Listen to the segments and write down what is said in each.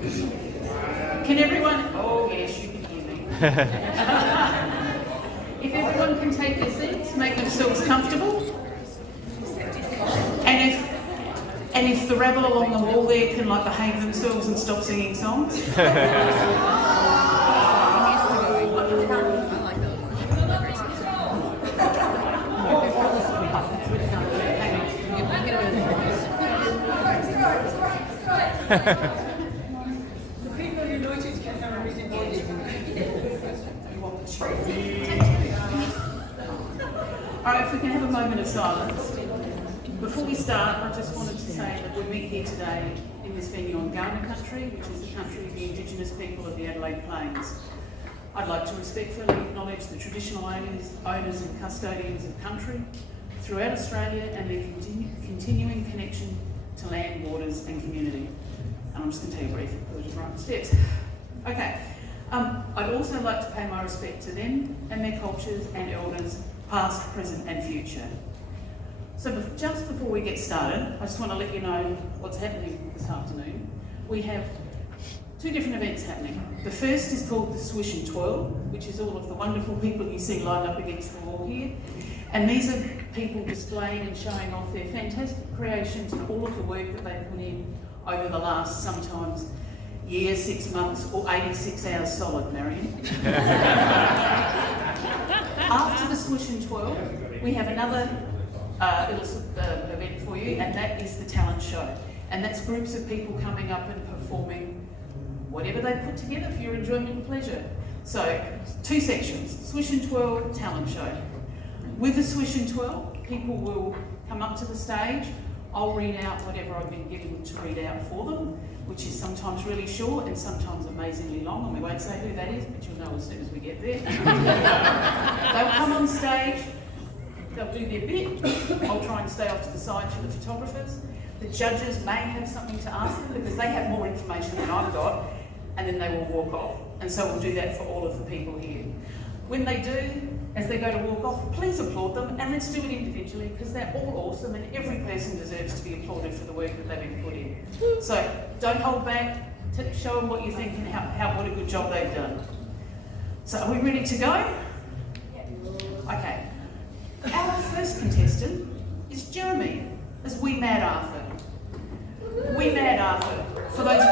Can everyone... Oh, yes, you can hear me. If everyone can take their seats, make themselves comfortable. And if the rabble along the wall there can like behave themselves and stop singing songs. The people united can have a meeting. Alright, if we can have a moment of silence. Before we start, I just wanted to say that we meet here today in this venue on Kaurna country, which is the country of the Indigenous people of the Adelaide Plains. I'd like to respectfully acknowledge the traditional owners and custodians of country throughout Australia and their continuing connection to land, waters and community. And I'm just going to tell you briefly, we'll just write the steps. Okay, I'd also like to pay my respect to them and their cultures and elders, past, present and future. So just before we get started, I just want to let you know what's happening this afternoon. We have two different events happening. The first is called the Swish and Twirl, which is all of the wonderful people you see lined up against the wall here. And these are people displaying and showing off their fantastic creations and all of the work that they've put in over the last sometimes year, 6 months or 86 hours solid, Marion. After the Swish and Twirl, we have another event for you, and that is the talent show. And that's groups of people coming up and performing whatever they put together for your enjoyment and pleasure. So, two sections, Swish and Twirl, talent show. With the Swish and Twirl, people will come up to the stage. I'll read out whatever I've been given to read out for them, which is sometimes really short and sometimes amazingly long, and we won't say who that is, but you'll know as soon as we get there. They'll come on stage, they'll do their bit. I'll try and stay off to the side for the photographers. The judges may have something to ask them because they have more information than I've got, and then they will walk off. And so we'll do that for all of the people here. When they do, as they go to walk off, please applaud them, and let's do it individually because they're all awesome and every person deserves to be applauded for the work that they've been put in. So don't hold back, show them what you think and what a good job they've done. So are we ready to go? Okay. Our first contestant is Jeremy as Wee Mad Arthur. Wee Mad Arthur. For those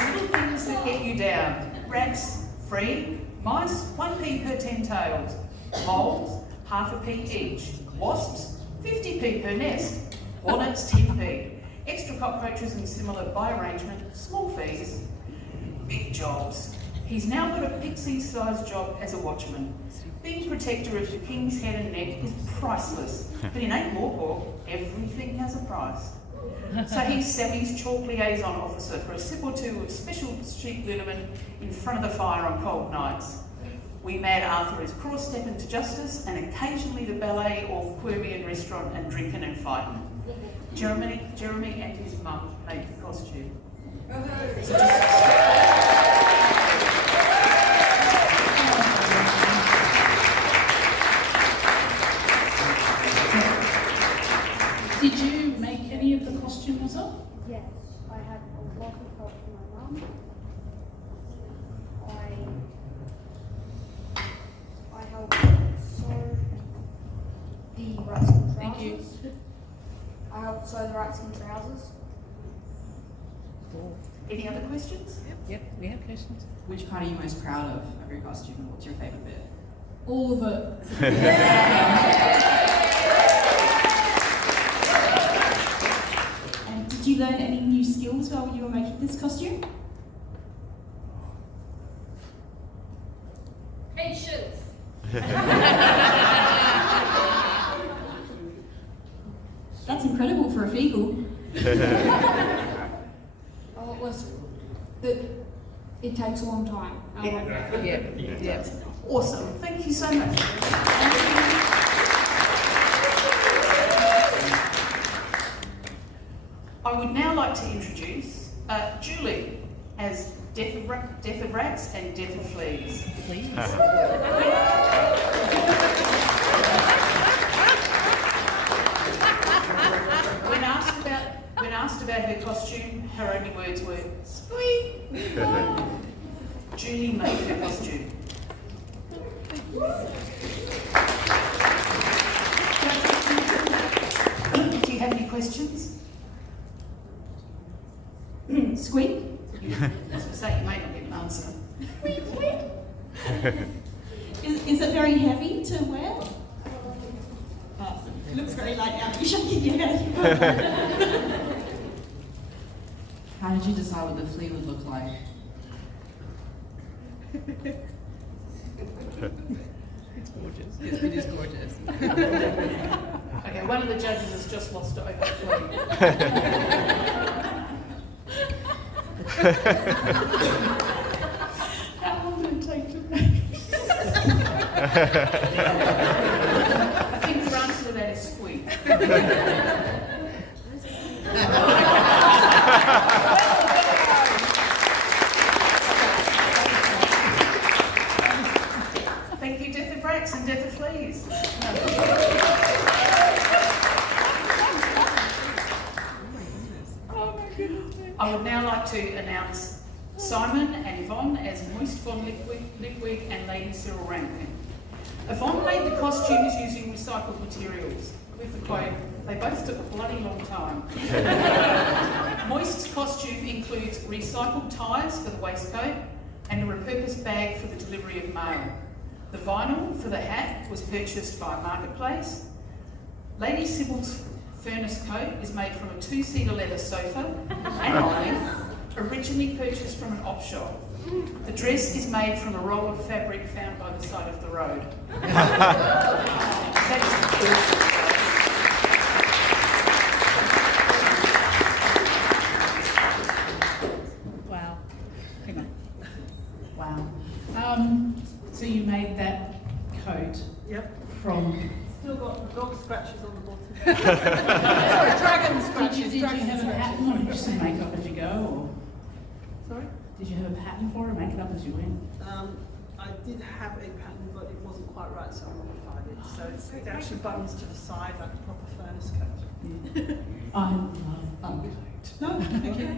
little things that get you down. Rats, free. Mice, 1p per 10 tails. Moles, half a p each. Wasps, 50p per nest. Hornets, 10p. Extra cockroaches and similar by arrangement, small fees. Big jobs. He's now got a pixie-sized job as a watchman. Being protector of the king's head and neck is priceless, but in 8 Morpor, everything has a price. So he's Sammy's chalk liaison officer for a sip or two of special sheep liniment in front of the fire on cold nights. Wee Mad Arthur is cross-stepping to justice and occasionally the ballet or Querbian restaurant and drinking and fighting. Jeremy and his mum made the costume. Did you make any of the costume yourself? Yes, I had a lot of help from my mum. I helped sew the right skin trousers. Thank you. I helped sew the right skin trousers. Any other questions? Yep, we have questions. Which part are you most proud of your costume, and what's your favourite bit? All of it. And did you learn any new skills while you were making this costume? Patience. That's incredible for a feagle. Oh, it was that it takes a long time. Yep. Awesome. Thank you so much. I would now like to introduce Julie as Death of Rats and Death of Fleas. Please. asked about her costume, her only words were, "Squeak!" Julie made her costume. Do you have any questions? Squeak? I was going to say, you may not get an answer. Is it very heavy to wear? It looks very light now. You're shaking your head. How did you decide what the flea would look like? It's gorgeous. Yes, it is gorgeous. Okay, one of the judges has just lost it over the flea. How long did it take to make? I think the answer to that is squeak. Thank you, Death of Bracks and Death of Fleas. I would now like to announce Simon and Yvonne as Moist von Lipwig and Lady Cyril Rankin. Yvonne made the costumes using recycled materials. With the quote, they both took a bloody long time. Moist's costume includes recycled ties for the waistcoat and a repurposed bag for the delivery of mail. The vinyl for the hat was purchased by Marketplace. Lady Sybil's furnace coat is made from a two-seater leather sofa and awning, originally purchased from an op shop. The dress is made from a roll of fabric found by the side of the road. Wow. Hang on. Wow. So you made that coat Yep. from... Still got the dog scratches on the bottom. Sorry, dragon scratches. Did you have a pattern or did you just make up as you go? Or Sorry? did you have a pattern for it or make it up as you went? I did have a pattern, but it wasn't quite right, so I modified it. So it actually buttons to the side like a proper furnace coat. I love that. No, okay.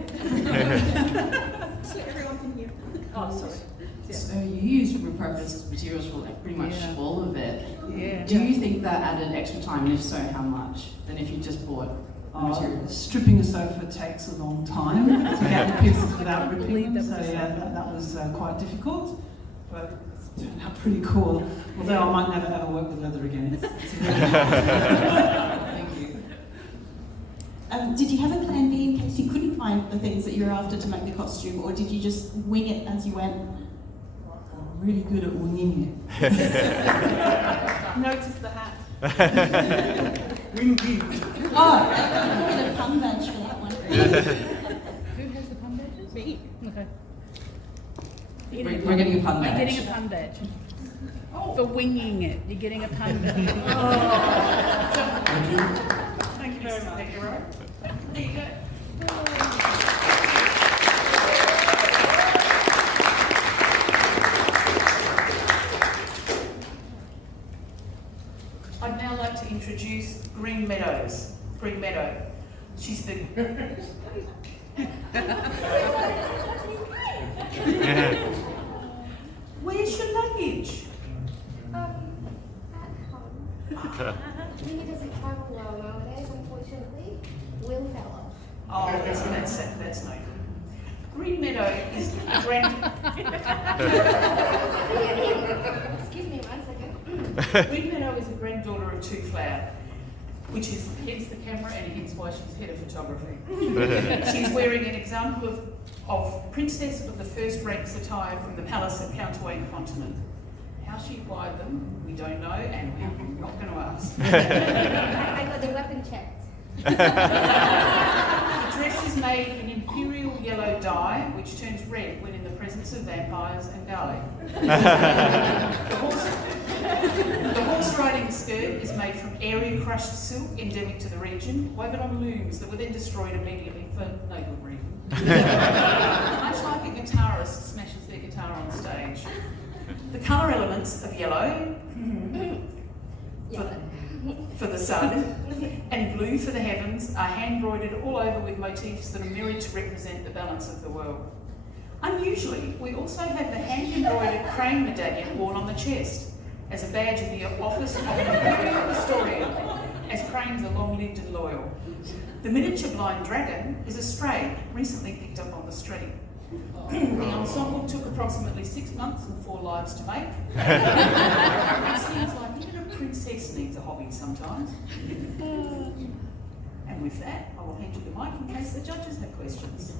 So everyone can hear. Oh, sorry. Yeah. So you used repurposed materials for like pretty much Yeah. all of it. Yeah. Do you think that added extra time, and if so, how much, than if you just bought the materials? Stripping a sofa takes a long time to get the pieces without ripping believe them, that so was yeah, that was quite difficult, but it turned out pretty cool. Although I might never ever work with leather again. Thank you. Did you have a plan B in case you couldn't find the things that you were after to make the costume, or did you just wing it as you went? I'm really good at winging it. Notice the hat. Winging. Oh, I got a pun badge for that one. Who has the pun badges? Me. Okay. We're getting a pun I'm badge. getting a pun badge. For winging it, you're getting a pun badge. Thank you very much. There you go. I'd now like to introduce Green Meadows. Green Meadow. She's the... Where's your luggage? At home. He doesn't travel well nowadays, unfortunately. Will fell off. Oh, that's no good. Green Meadow is the grand... Excuse me 1 second. Green Meadow is the granddaughter of Two Flower, which is hence the camera and hence why she's head of photography. She's wearing an example of Princess of the First Rank's attire from the palace at Counterweight Continent. How she acquired them, we don't know, and we're not going to ask. I got the weapon checked. The dress is made in imperial yellow dye, which turns red when in the presence of vampires and garlic. The horse riding skirt is made from area crushed silk endemic to the region, woven on looms that were then destroyed immediately for no good reason. Much like a guitarist smashes their guitar on stage. The colour elements of yellow, for the sun, and blue for the heavens are hand-broidered all over with motifs that are mirrored to represent the balance of the world. Unusually, we also have the hand-embroidered crane medallion worn on the chest as a badge of the office of an imperial historian, as cranes are long-lived and loyal. The miniature blind dragon is a stray, recently picked up on the street. The ensemble took approximately 6 months and 4 lives to make. It seems like even a princess needs a hobby sometimes. And with that, I will hand you the mic in case the judges have questions.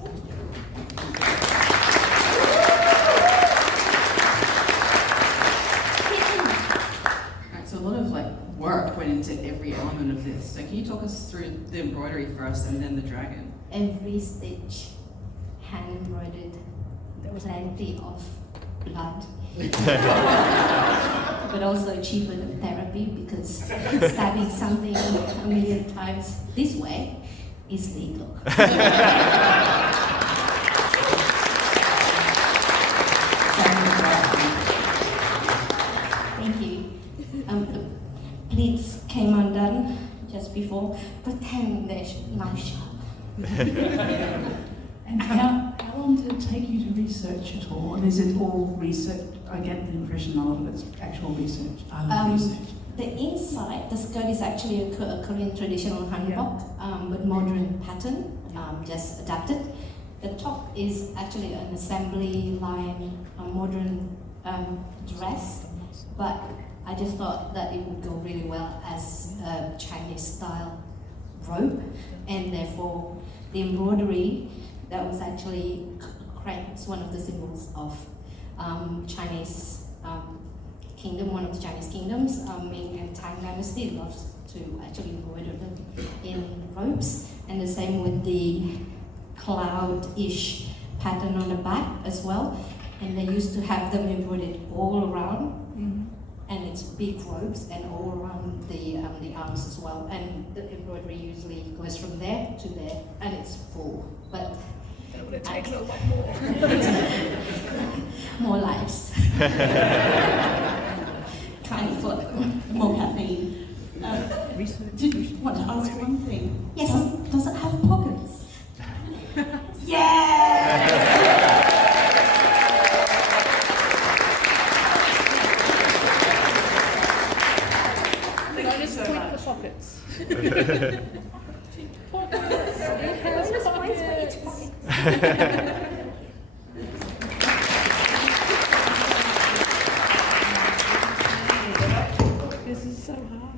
Right, so a lot of work went into every element of this. So can you talk us through the embroidery first and then the dragon? Every stitch hand embroidered. There was plenty of blood. But also cheaper than therapy because stabbing something a million times this way is legal. Thank you. The pleats came undone just before. Pretend they're knife sharp. And how long did it take you to research it all? And is it all research? I get the impression a lot of it's actual research. Research. The inside, the skirt is actually a Korean traditional hanbok with modern pattern, just adapted. The top is actually an assembly line, a modern dress, but I just thought that it would go really well as a Chinese style robe, and therefore the embroidery that was actually crayons, one of the symbols of Chinese kingdom, one of the Chinese kingdoms, Ming and Tang dynasty loves to actually embroider them in robes, and the same with the cloud-ish pattern on the back as well, and they used to have them embroidered all around, and it's big robes and all around the arms as well, and the embroidery usually goes from there to there, and it's full, but it takes a lot more. More lives. Kind of More caffeine. Did you want to ask one thing? Yes. Does it have pockets? Yes! Thank you so much. Pockets. Bonus points for each pocket. This is so hard.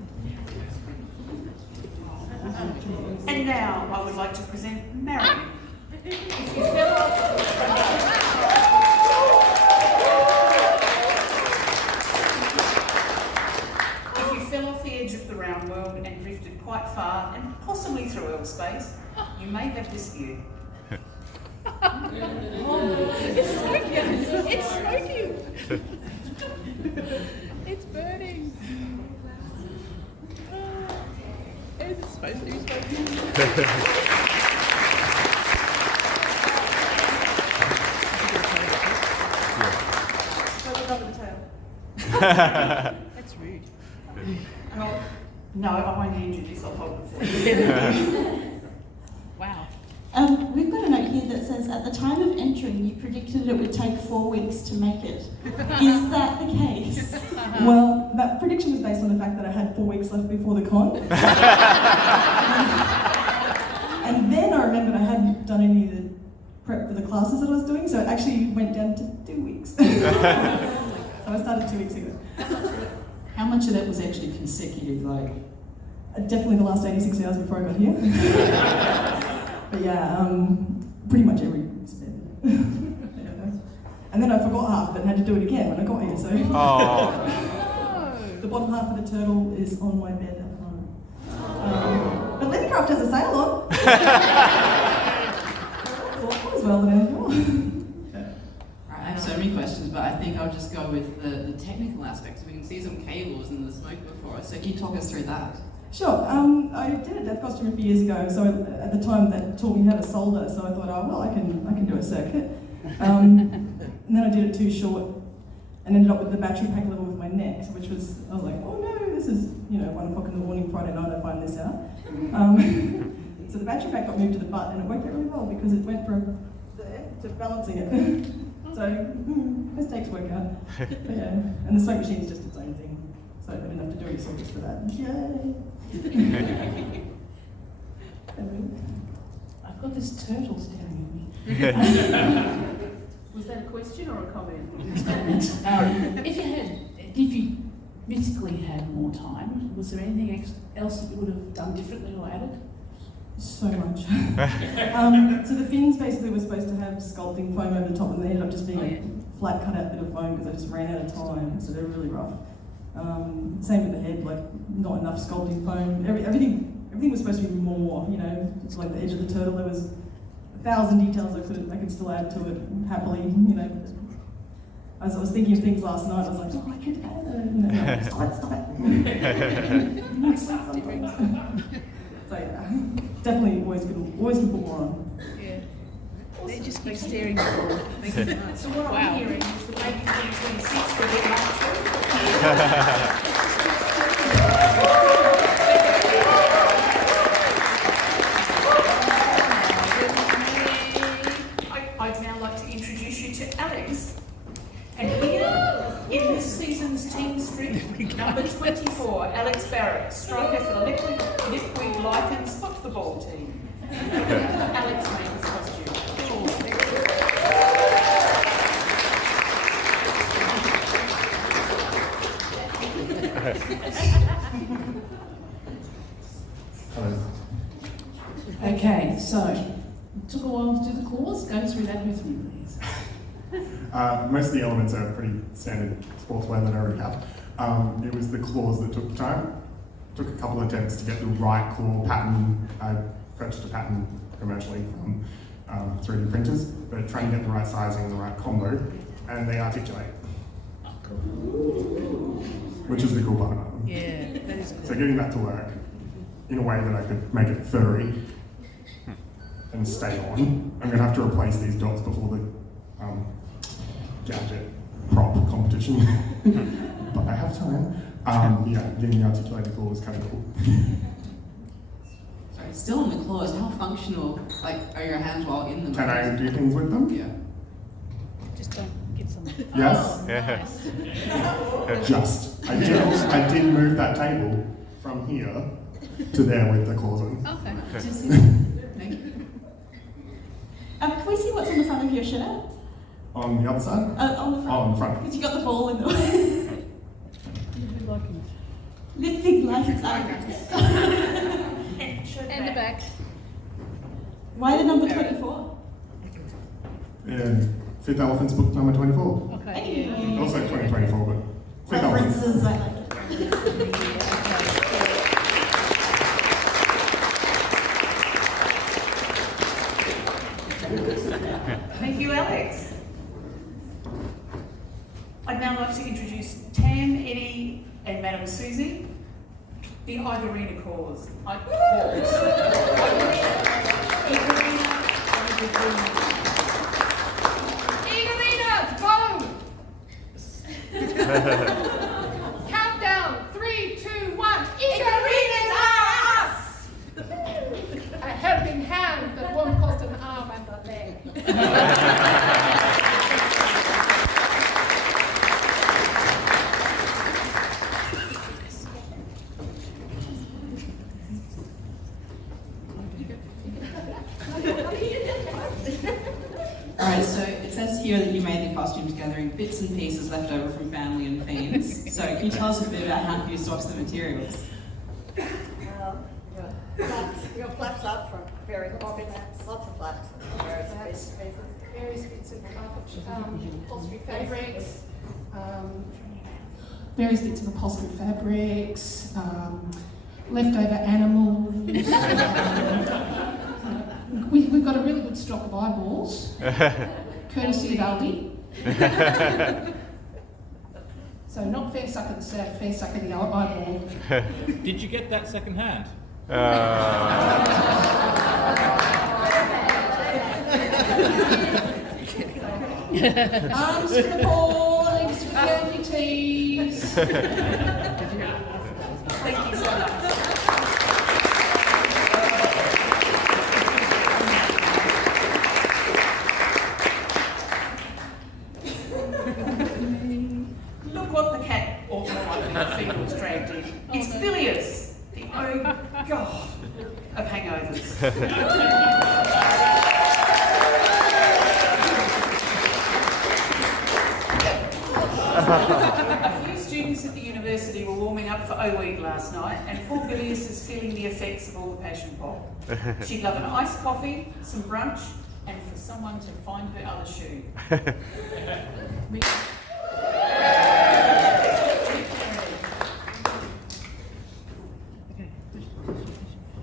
And now I would like to present Marion. If you fell off the edge of the round world and drifted quite far and possibly through Earl space, you may have this view. It's smoking. It's smoking. It's burning. It's supposed to be smoking. That's rude. No, I won't hand you this, I'll hold it for you. Wow. We've got a note here that says, at the time of entering, you predicted it would take 4 weeks to make it. Is that the case? Well, that prediction was based on the fact that I had 4 weeks left before the con. And then I remembered I hadn't done any of the prep for the classes that I was doing, so it actually went down to 2 weeks. So I started 2 weeks ago. How much of that was actually consecutive, Definitely the last 86 hours before I got here. But yeah, pretty much every spin. And then I forgot half of it and had to do it again when I got here, so. The bottom half of the turtle is on my bed at home. But Leathercraft has a sale on. So all is well then. I have so many questions, but I think I'll just go with the technical aspects. We can see some cables in the smoke before us, so can you talk us through that? Sure. I did a death costume a few years ago, so at the time that taught me how to solder, so I thought, oh well, I can do a circuit. And then I did it too short, and ended up with the battery pack level with my neck, which was, I was like, oh no, this is, 1 o'clock in the morning, Friday night, I find this out. So the battery pack got moved to the butt, and it worked out really well because it went from there to balancing it. So, mistakes work out. But yeah, and the smoke machine is just its own thing, so I didn't have to do any circuits for that. Yay! I've got this turtle staring at me. Was that a question or a comment? If you basically had more time, was there anything else that you would have done differently or added? So much. So the fins basically were supposed to have sculpting foam over the top, and they ended up just being a flat cut out bit of foam because I just ran out of time, so they're really rough. Same with the head, like not enough sculpting foam. Everything was supposed to be more, it's like the edge of the turtle, there was 1,000 details I could still add to it happily, As I was thinking of things last night, I was like, oh, I could add stop it. So yeah, definitely always can put more on. Yeah. They just keep staring forward. So what I'm hearing is the baby 2026 will be up I'd now like to introduce you to Alex. And here, in this season's team strip, number 24, Alex Barrett, striker for the Liquid Lichens football team. Alex made this costume. Okay, so it took a while to do the claws. Go through that with me, please. Most of the elements are pretty standard sportswear that I already have. It was the claws that took time. Took a couple of attempts to get the right claw pattern. I purchased a pattern commercially from 3D printers, but trying to get the right sizing and the right combo, and they articulate. Which is the cool part about them. Yeah, that is cool. So getting that to work in a way that I could make it furry and stay on. I'm going to have to replace these dots before the gadget prop competition, but I have time. Getting the articulated claw was kind of cool. Sorry, still on the claws, how functional are your hands while in them? Can I do things with them? Yeah. Just don't get someone. Yes. Nice. I did move that table from here to there with the claws on. Okay. Thank you. Can we see what's on the front of your shirt? On the other side? On the front. Oh, on the front. Because you got the ball in the way. Living like it's And the back. Why the number 24? Fifth Elephant's book number 24. Okay. Yeah. Also 2024, but Fifth Elephant. References, I like it. Thank you, Alex. I'd now like to introduce Tam, Eddie, and Madam Susie, the Igarina cause. Igarinas, go! Countdown, 3, 2, 1. Igarinas are us! A helping hand that won't cost an arm and a leg. Alright, so it says here that you made the costumes gathering bits and pieces left over from family and fiends. So can you tell us a bit about how you source the materials? Your flaps up from various pockets, lots of flaps, Various bits of upholstery fabrics, various bits of upholstery fabrics, leftover animals. We've got a really good stock of eyeballs, courtesy of Aldi. So not fair suck at the south, fair suck at the eyeball. Did you get that second hand? Arms to the ball, legs to Candy teas. Thank you so much. Look what the cat, or more likely the finger was dragged in. It's Bilious, the oh god of hangovers. A few students at the university were warming up for O-Week last night, and poor Bilious is feeling the effects of all the passion pop. She'd love an iced coffee, some brunch, and for someone to find her other shoe.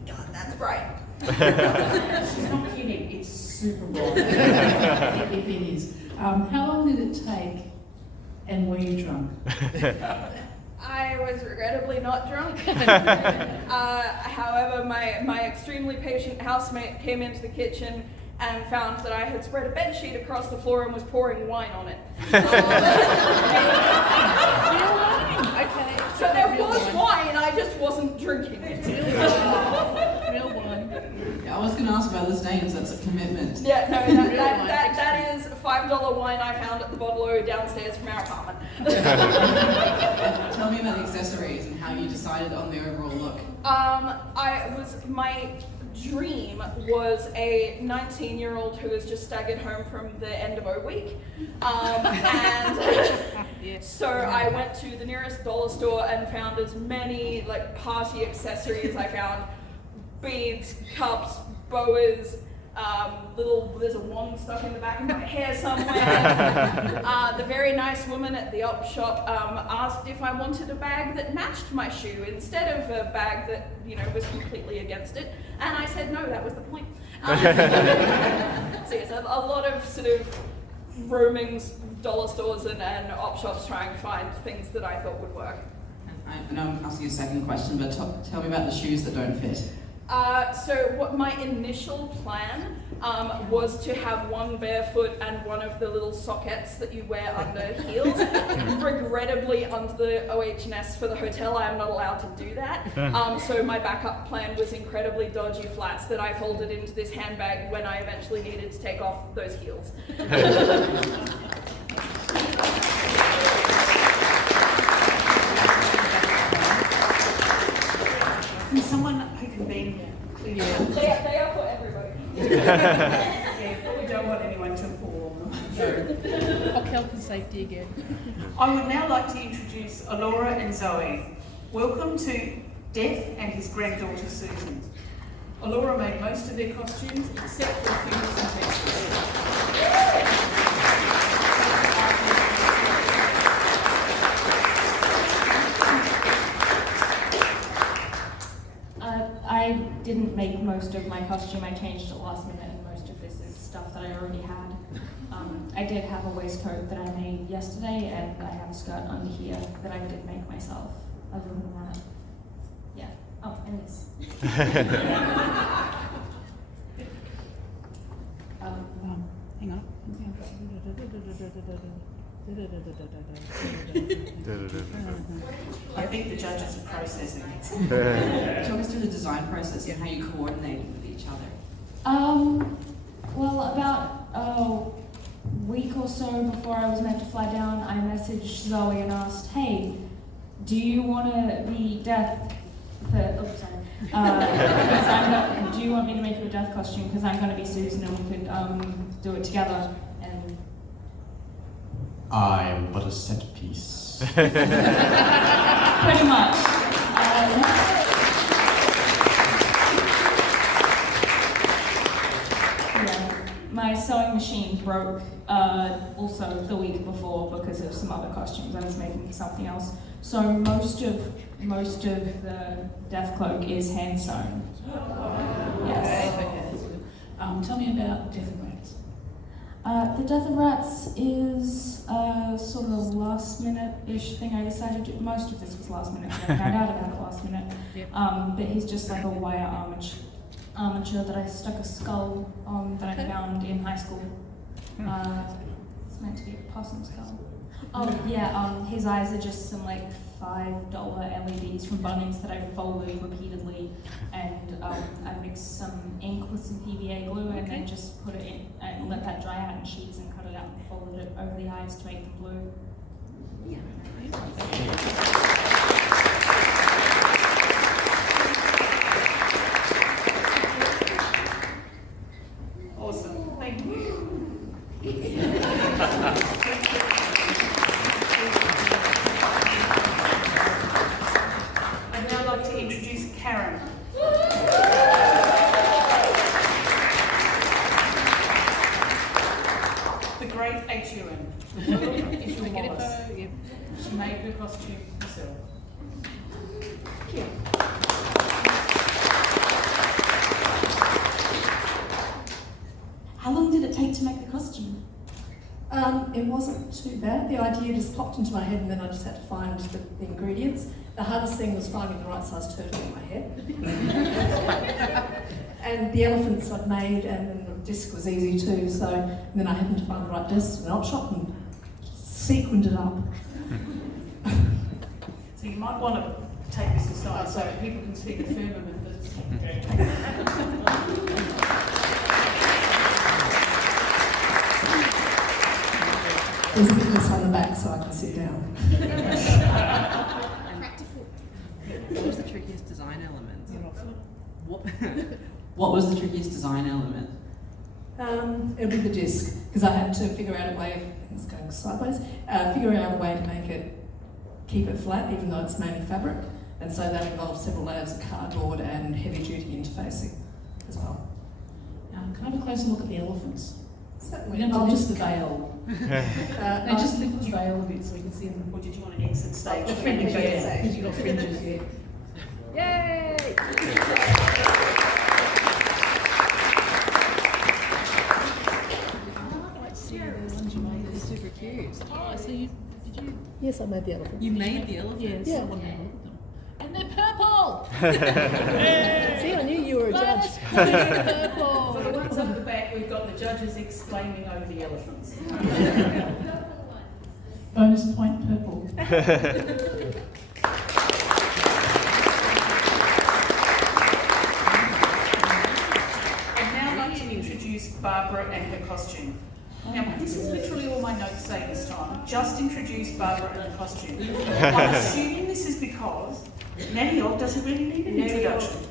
God, that's bright. She's not kidding, it's super bright. It is. How long did it take, and were you drunk? I was regrettably not drunk. However, my extremely patient housemate came into the kitchen and found that I had spread a bed sheet across the floor and was pouring wine on it. Okay. So there was wine, I just wasn't drinking it. Real one. Yeah, I was going to ask about this name, so that's a commitment. Yeah, no, that is $5 wine I found at the bottle downstairs from our apartment. Tell me about the accessories and how you decided on the overall look. My dream was a 19-year-old who has just staggered home from the end of O-Week. So I went to the nearest dollar store and found as many like party accessories. I found beads, cups, boas, there's a wand stuck in the back of my hair somewhere. The very nice woman at the op shop asked if I wanted a bag that matched my shoe instead of a bag that, was completely against it. And I said no, that was the point. So yes, a lot of sort of roaming dollar stores and op shops trying to find things that I thought would work. I know I'm asking you a second question, but tell me about the shoes that don't fit. So what my initial plan was to have one barefoot and one of the little sockets that you wear under heels. Regrettably, under the OH&S for the hotel, I am not allowed to do that. So my backup plan was incredibly dodgy flats that I folded into this handbag when I eventually needed to take off those heels. And someone who can be clear. They are for everybody. Yeah, but we don't want anyone to fall on them. Of health and safety again. I would now like to introduce Alora and Zoe. Welcome to Death and his granddaughter Susan. Alora made most of their costumes except for a few bits and pieces. I didn't make most of my costume. I changed it last minute, and most of this is stuff that I already had. I did have a waistcoat that I made yesterday, and I have a skirt under here that I did make myself. Other than that, yeah. Oh, and this. Hang on. I think the judges are processing. Talk us through the design process and how you coordinated with each other. Well, about a week or so before I was meant to fly down, I messaged Zoe and asked, hey, do you want to be death for, do you want me to make you a death costume? Because I'm going to be Susan and we could do it together. And I am but a set piece. pretty much. My sewing machine broke also the week before because of some other costumes. I was making something else. So most of the death cloak is hand sewn. Yes. Tell me about Death and Rats. The Death and Rats is sort of a last minute-ish thing I decided to do. Most of this was last minute, so I found out about it last minute. Yep. But he's just like a wire armature that I stuck a skull on that I found in high school. It's meant to be a possum skull. Oh yeah, his eyes are just some like $5 LEDs from Bunnings that I folded repeatedly, and I mixed some ink with some PVA glue and then just put it in and let that dry out in sheets and cut it out and folded it over the eyes to make them blue. Yeah. Awesome, thank you. I'd now like to introduce Karen. The great HUN. She made her costume herself. Thank you. How long did it take to make the costume? It wasn't too bad. The idea just popped into my head and then I just had to find the ingredients. The hardest thing was finding the right size turtle in my head. And the elephants I'd made, and then the disc was easy too, so then I happened to find the right disc in an op shop and sequined it up. So you might want to take this aside so people can see the firmament that's... There's a bit of this on the back so I can sit down. Practical. What was the trickiest design element? What was the trickiest design element? It'll be the disc, because I had to figure out a way of, it's going sideways, figure out a way to make it, keep it flat even though it's mainly fabric, and so that involves several layers of cardboard and heavy duty interfacing as well. Can I have a closer look at the elephants? Certainly. We don't I'll lift just the veil. no, Just lift the veil a bit so we can see them. Or did you want to exit stage? The fringes, yeah, because you've got fringes, yeah. Yay! Super cute. Oh, so you, did you? Yes, I made the elephant. You made the elephant? Yes. Yeah. I want to have a look at them. And they're purple! See, I knew you were a judge. Let's put it in purple! For the ones up the back, we've got the judges exclaiming over the elephants. Bonus point, purple. I'd now like to introduce Barbara and her costume. Now, this is literally all my notes say this time. Just introduce Barbara and the costume. I'm assuming this is because Nanny Og doesn't really need an introduction.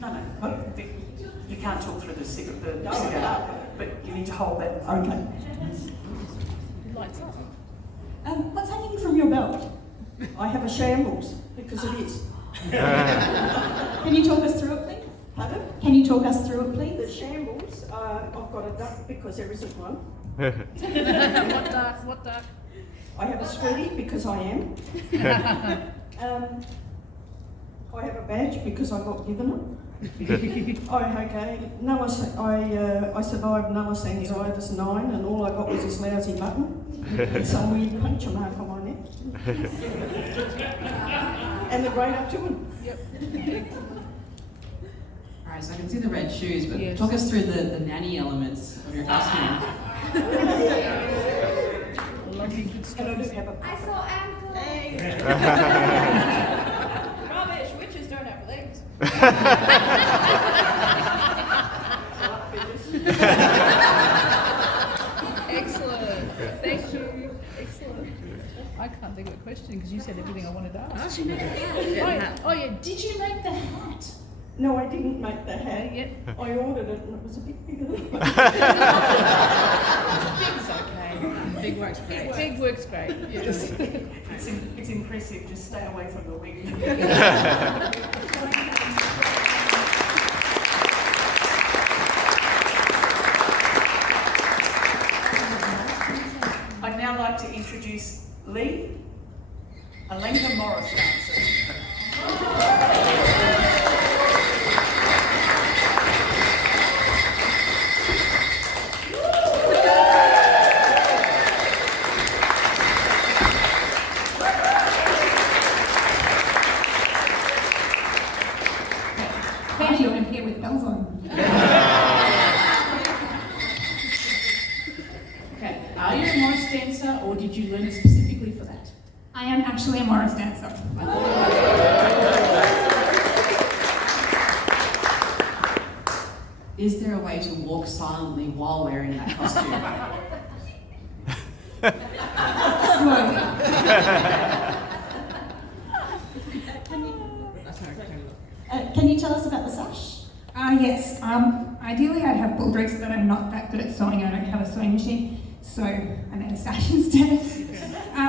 No, you can't talk through the cigar, but you need to hold that in front. Okay. Lights up. What's hanging from your belt? I have a shambles, because it is. Can you talk us through it, please? Pardon? Can you talk us through it, please? The shambles, I've got a duck because there isn't one. What duck? What duck? I have a sweetie because I am. I have a badge because I got given it. I survived Nullus Anxietas 9 and all I got was this lousy button and some weird puncture mark on my neck. And the great up to him. Yep. Alright, so I can see the red shoes, but talk us through the nanny elements of your costume. And I do have a... I saw ankles. Hey. Rubbish, witches don't have legs. Excellent. Thank you. Excellent. I can't think of a question because you said everything I wanted to ask. Oh, she made a hat. Oh yeah, did you make the hat? No, I didn't make the hat. Yet. I ordered it and it was a bit bigger than Big's okay. Big works great. Big works great. Yes. It's impressive, just stay away from the wig. I'd now like to introduce Lee, Alenka Morris dancer. bells on. Okay, are you a Morris dancer or did you learn it specifically for that? I am actually a Morris dancer. Is there a way to walk silently while wearing that costume? Can you tell us about the sash? Yes. Ideally, I'd have baldricks, but I'm not that good at sewing. I don't have a sewing machine, so I made a sash instead.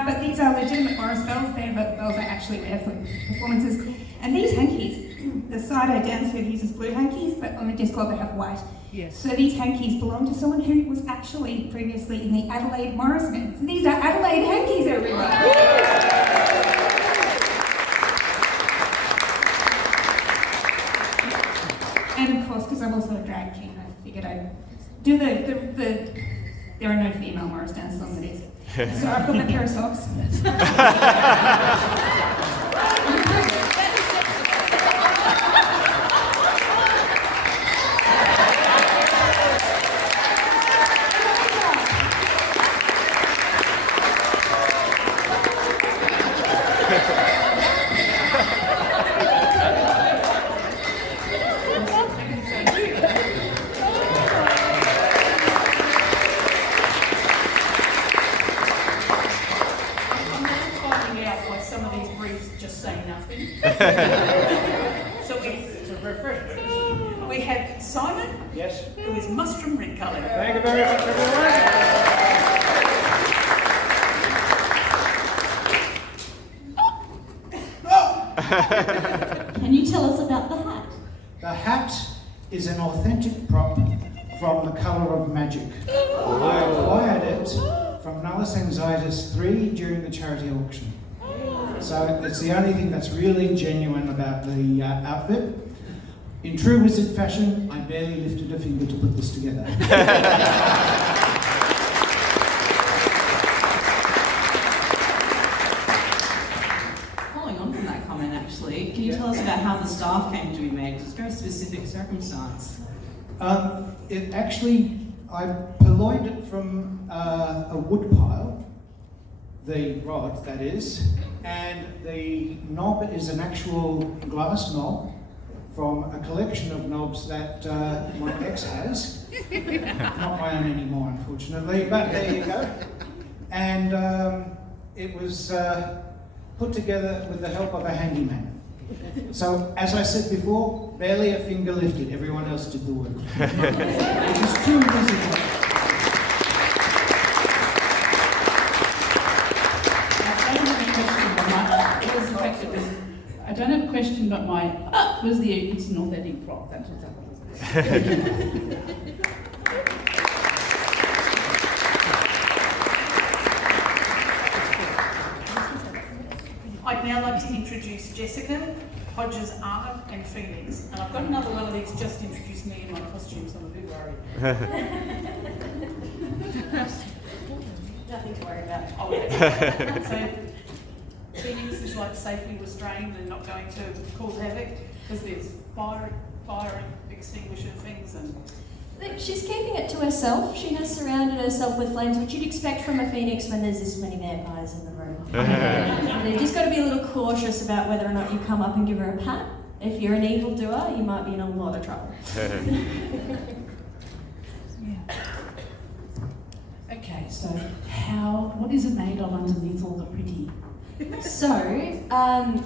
But these are legitimate Morris bells. They're the bells I actually wear for performances. And these hankies, the side I dance with uses blue hankies, but on the Discord they have white. Yes. So these hankies belong to someone who was actually previously in the Adelaide Morris band. So these are Adelaide hankies, everyone. And of course, because I'm also a drag king, I figured I'd do there are no female Morris dancers on the disc. So I've got my pair of socks. So we have Simon, yes, who is mustard red colour. Thank you very much, everyone. Can you tell us about the hat? The hat is an authentic prop from the colour of magic. I acquired it from Nullus Anxietas 3 during the charity auction. So it's the only thing that's really genuine about the outfit. In true wizard fashion, I barely lifted a finger to put this together. Following on from that comment, actually, can you tell us about how the staff came to be made? Because it's a very specific circumstance. It actually, I purloined it from a wood pile, the rod, that is, and the knob is an actual glass knob from a collection of knobs that my ex has. Not my own anymore, unfortunately, but there you go. And it was put together with the help of a handyman. So, as I said before, barely a finger lifted, everyone else did the work. Which is true wizard. I don't have a question, but it's an authentic prop. That's what's up. I'd now like to introduce Jessica, Hodges Art and Phoenix. And I've got another one of these just introduced me in my costume, so I'm a bit worried. Nothing to worry about. Oh, yeah. So Phoenix is like safely restrained and not going to cause havoc because there's fire extinguisher things and. Look, she's keeping it to herself. She has surrounded herself with flames, which you'd expect from a phoenix when there's this many vampires in the room. You've just got to be a little cautious about whether or not you come up and give her a pat. If you're an evildoer, you might be in a lot of trouble. Okay, so what is it made of underneath all the pretty? So,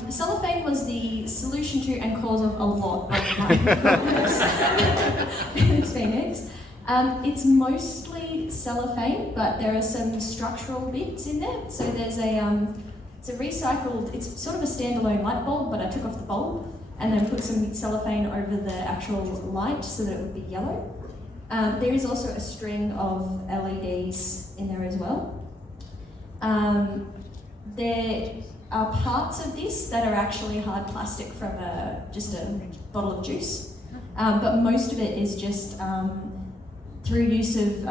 cellophane was the solution to and cause of a lot of my problems. Phoenix. It's mostly cellophane, but there are some structural bits in there. So there's it's a recycled, it's sort of a standalone light bulb, but I took off the bulb and then put some cellophane over the actual light so that it would be yellow. There is also a string of LEDs in there as well. There are parts of this that are actually hard plastic from just a bottle of juice, but most of it is just through use of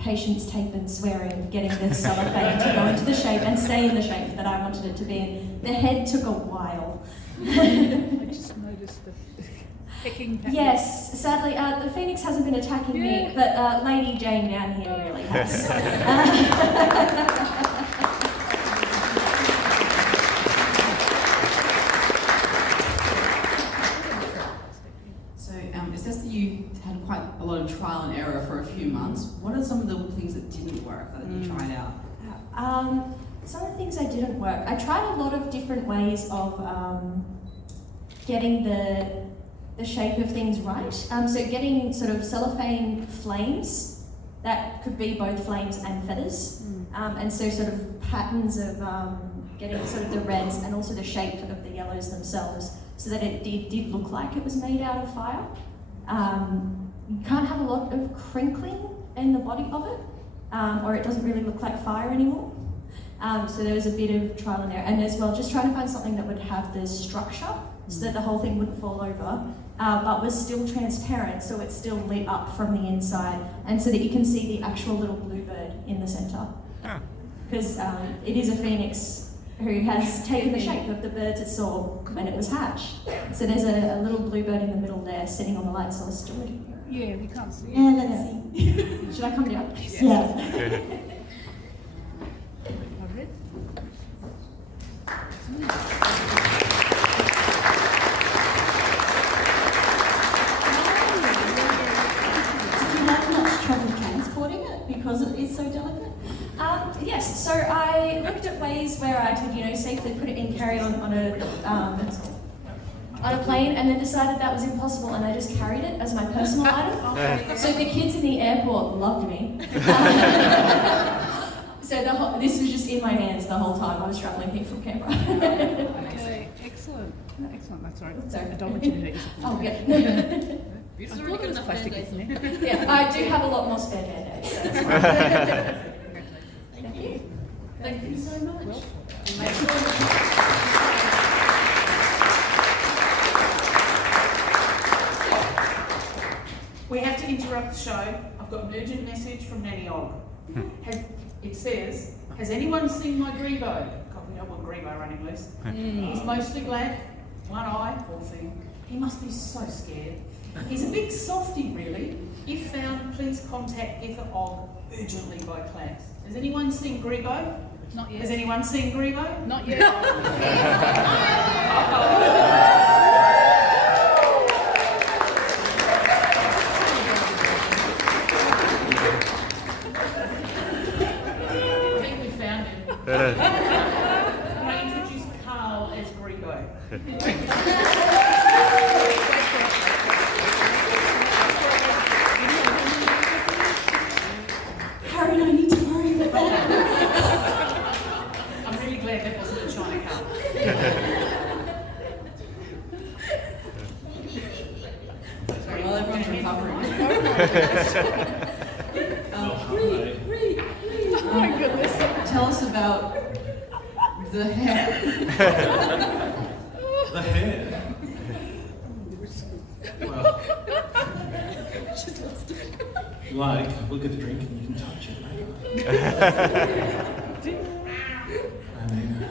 patience, tape and swearing, getting the cellophane to go into the shape and stay in the shape that I wanted it to be in. The head took a while. I just noticed that. Pecking pattern. Yes, sadly, the phoenix hasn't been attacking me, but Lady Jane down here really has. So it says that you had quite a lot of trial and error for a few months. What are some of the things that didn't work that you tried out? Some of the things that didn't work. I tried a lot of different ways of getting the shape of things right. So getting sort of cellophane flames that could be both flames and feathers. And so sort of patterns of getting sort of the reds and also the shape of the yellows themselves so that it did look like it was made out of fire. You can't have a lot of crinkling in the body of it, or it doesn't really look like fire anymore. So there was a bit of trial and error, and as well just trying to find something that would have the structure so that the whole thing wouldn't fall over, but was still transparent, so it's still lit up from the inside, and so that you can see the actual little bluebird in the centre. Because it is a phoenix who has taken the shape of the birds it saw when it was hatched. So there's a little bluebird in the middle there sitting on the light source story. Yeah, we can't see it. Yeah, let's see. Should I come down? Yeah. Because it is so delicate? Yes, so I looked at ways where I could, safely put it in carry-on on a plane, and then decided that was impossible, and I just carried it as my personal item. So the kids in the airport loved me. So this was just in my hands the whole time I was travelling here from Canberra. Okay, excellent. Excellent, that's all right. Sorry. I don't want you to hurt yourself. Oh, yeah. I thought there was plastic, isn't it? Yeah, I do have a lot more spare band-aids, so that's fine. Thank you. Thank you so much. We have to interrupt the show. I've got an urgent message from Nanny Og. It says, has anyone seen my grebo? God, we don't want grebo running loose. He's mostly black, one eye, poor thing. He must be so scared. He's a big softy, really. If found, please contact Ether Og urgently by class. Has anyone seen grebo? Not yet. Has anyone seen grebo? Not yet. I think we found him. Can I introduce Carl as grebo? Karen, I need to worry about that. I'm really glad that wasn't a China cup. Sorry, while everyone's recovering. Oh my goodness. Tell us about the hair. The hair? Well, look at the drink and you can touch it. I mean,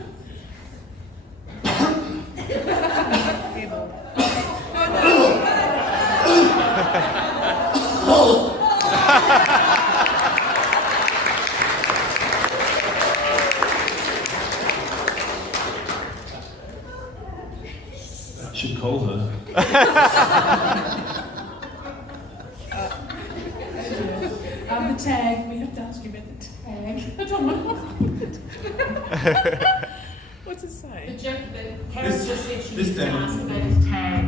I should call her. The tag, we have to ask you about the tag. I don't know what. What's it say? The joke that Karen just said she this needs to damn- ask about his tag.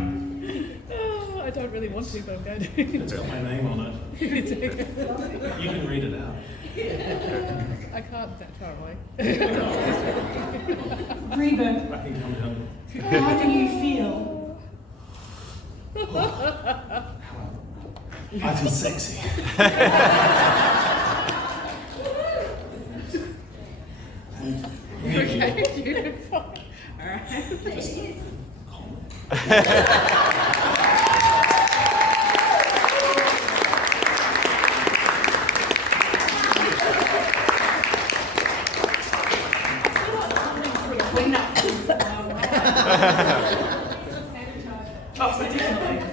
Oh, I don't really want to, but I'm going to. It's got my name on it. You can read it out. I can't that far away. Reba, I can come down. how do you feel? I feel sexy. Okay, beautiful. All right. Oh, definitely.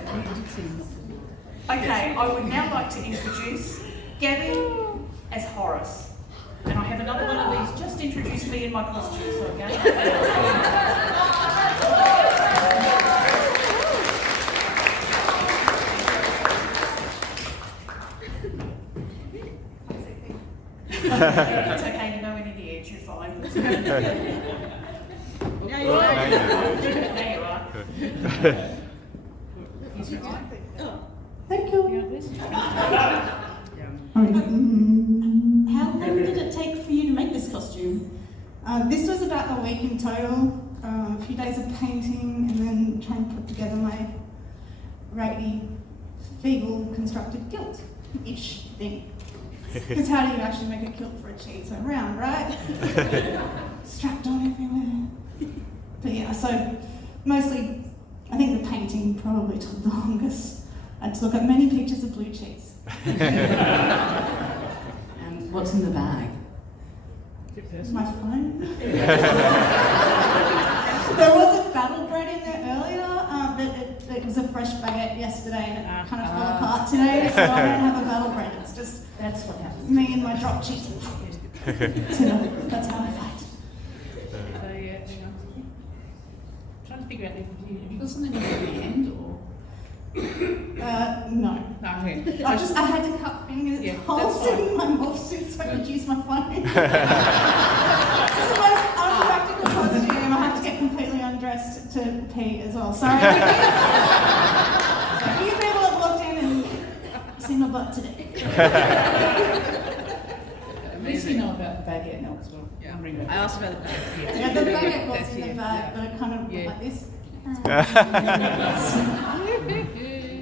Okay, I would now like to introduce Gavin as Horace. And I have another one of these. Just introduce me in my costume, so again. It's okay, you know any of the edge, you're fine. Now you are. Now you are. Thank you. How long did it take for you to make this costume? This was about a week in total, a few days of painting and then trying to put together my raggedy, feeble constructed kilt-ish thing. Because how do you actually make a kilt for a cheese so round, right? Strapped on everywhere. But yeah, so mostly, I think the painting probably took the longest. I had to look at many pictures of blue cheese. And what's in the bag? My phone. There was a battle bread in there earlier, but it was a fresh baguette yesterday and it kind of fell apart today, so I don't have a battle bread. It's just That's what happens. me and my drop cheese. That's how I fight. So yeah, hang on. Trying to figure out if you got something at the end or. No. No, here. I had to cut fingers holes in my morph suit so I could use my phone. It's the most unpractical costume. I have to get completely undressed to pee as well. Sorry. A few people have walked in and seen my butt today. At least you know about the baguette now as well. Yeah. I asked about the baguette. Yeah, the baguette was in the bag, but it kind of like this.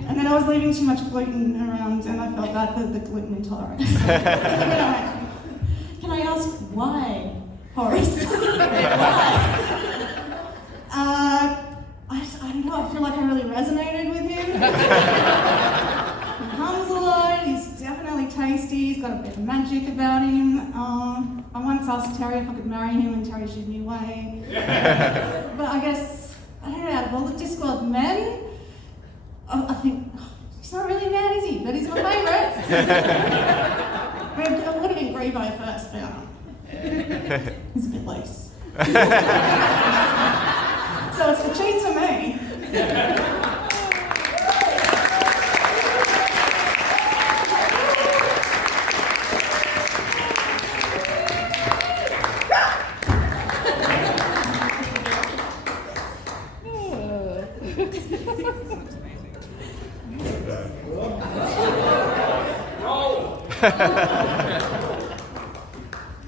And then I was leaving too much gluten around and I felt bad for the gluten intolerance. Can I ask why, Horace? Why? I don't know, I feel like I really resonated with him. He hums a lot, he's definitely tasty, he's got a bit of magic about him. I once asked Terry if I could marry him and Terry shooed me away. But I guess, I don't know, out of all the Discord men, I think, he's not really mad, is he? But he's my favourite. I mean, it would have been Grebo first, but he's a bit loose. So it's the cheese for me.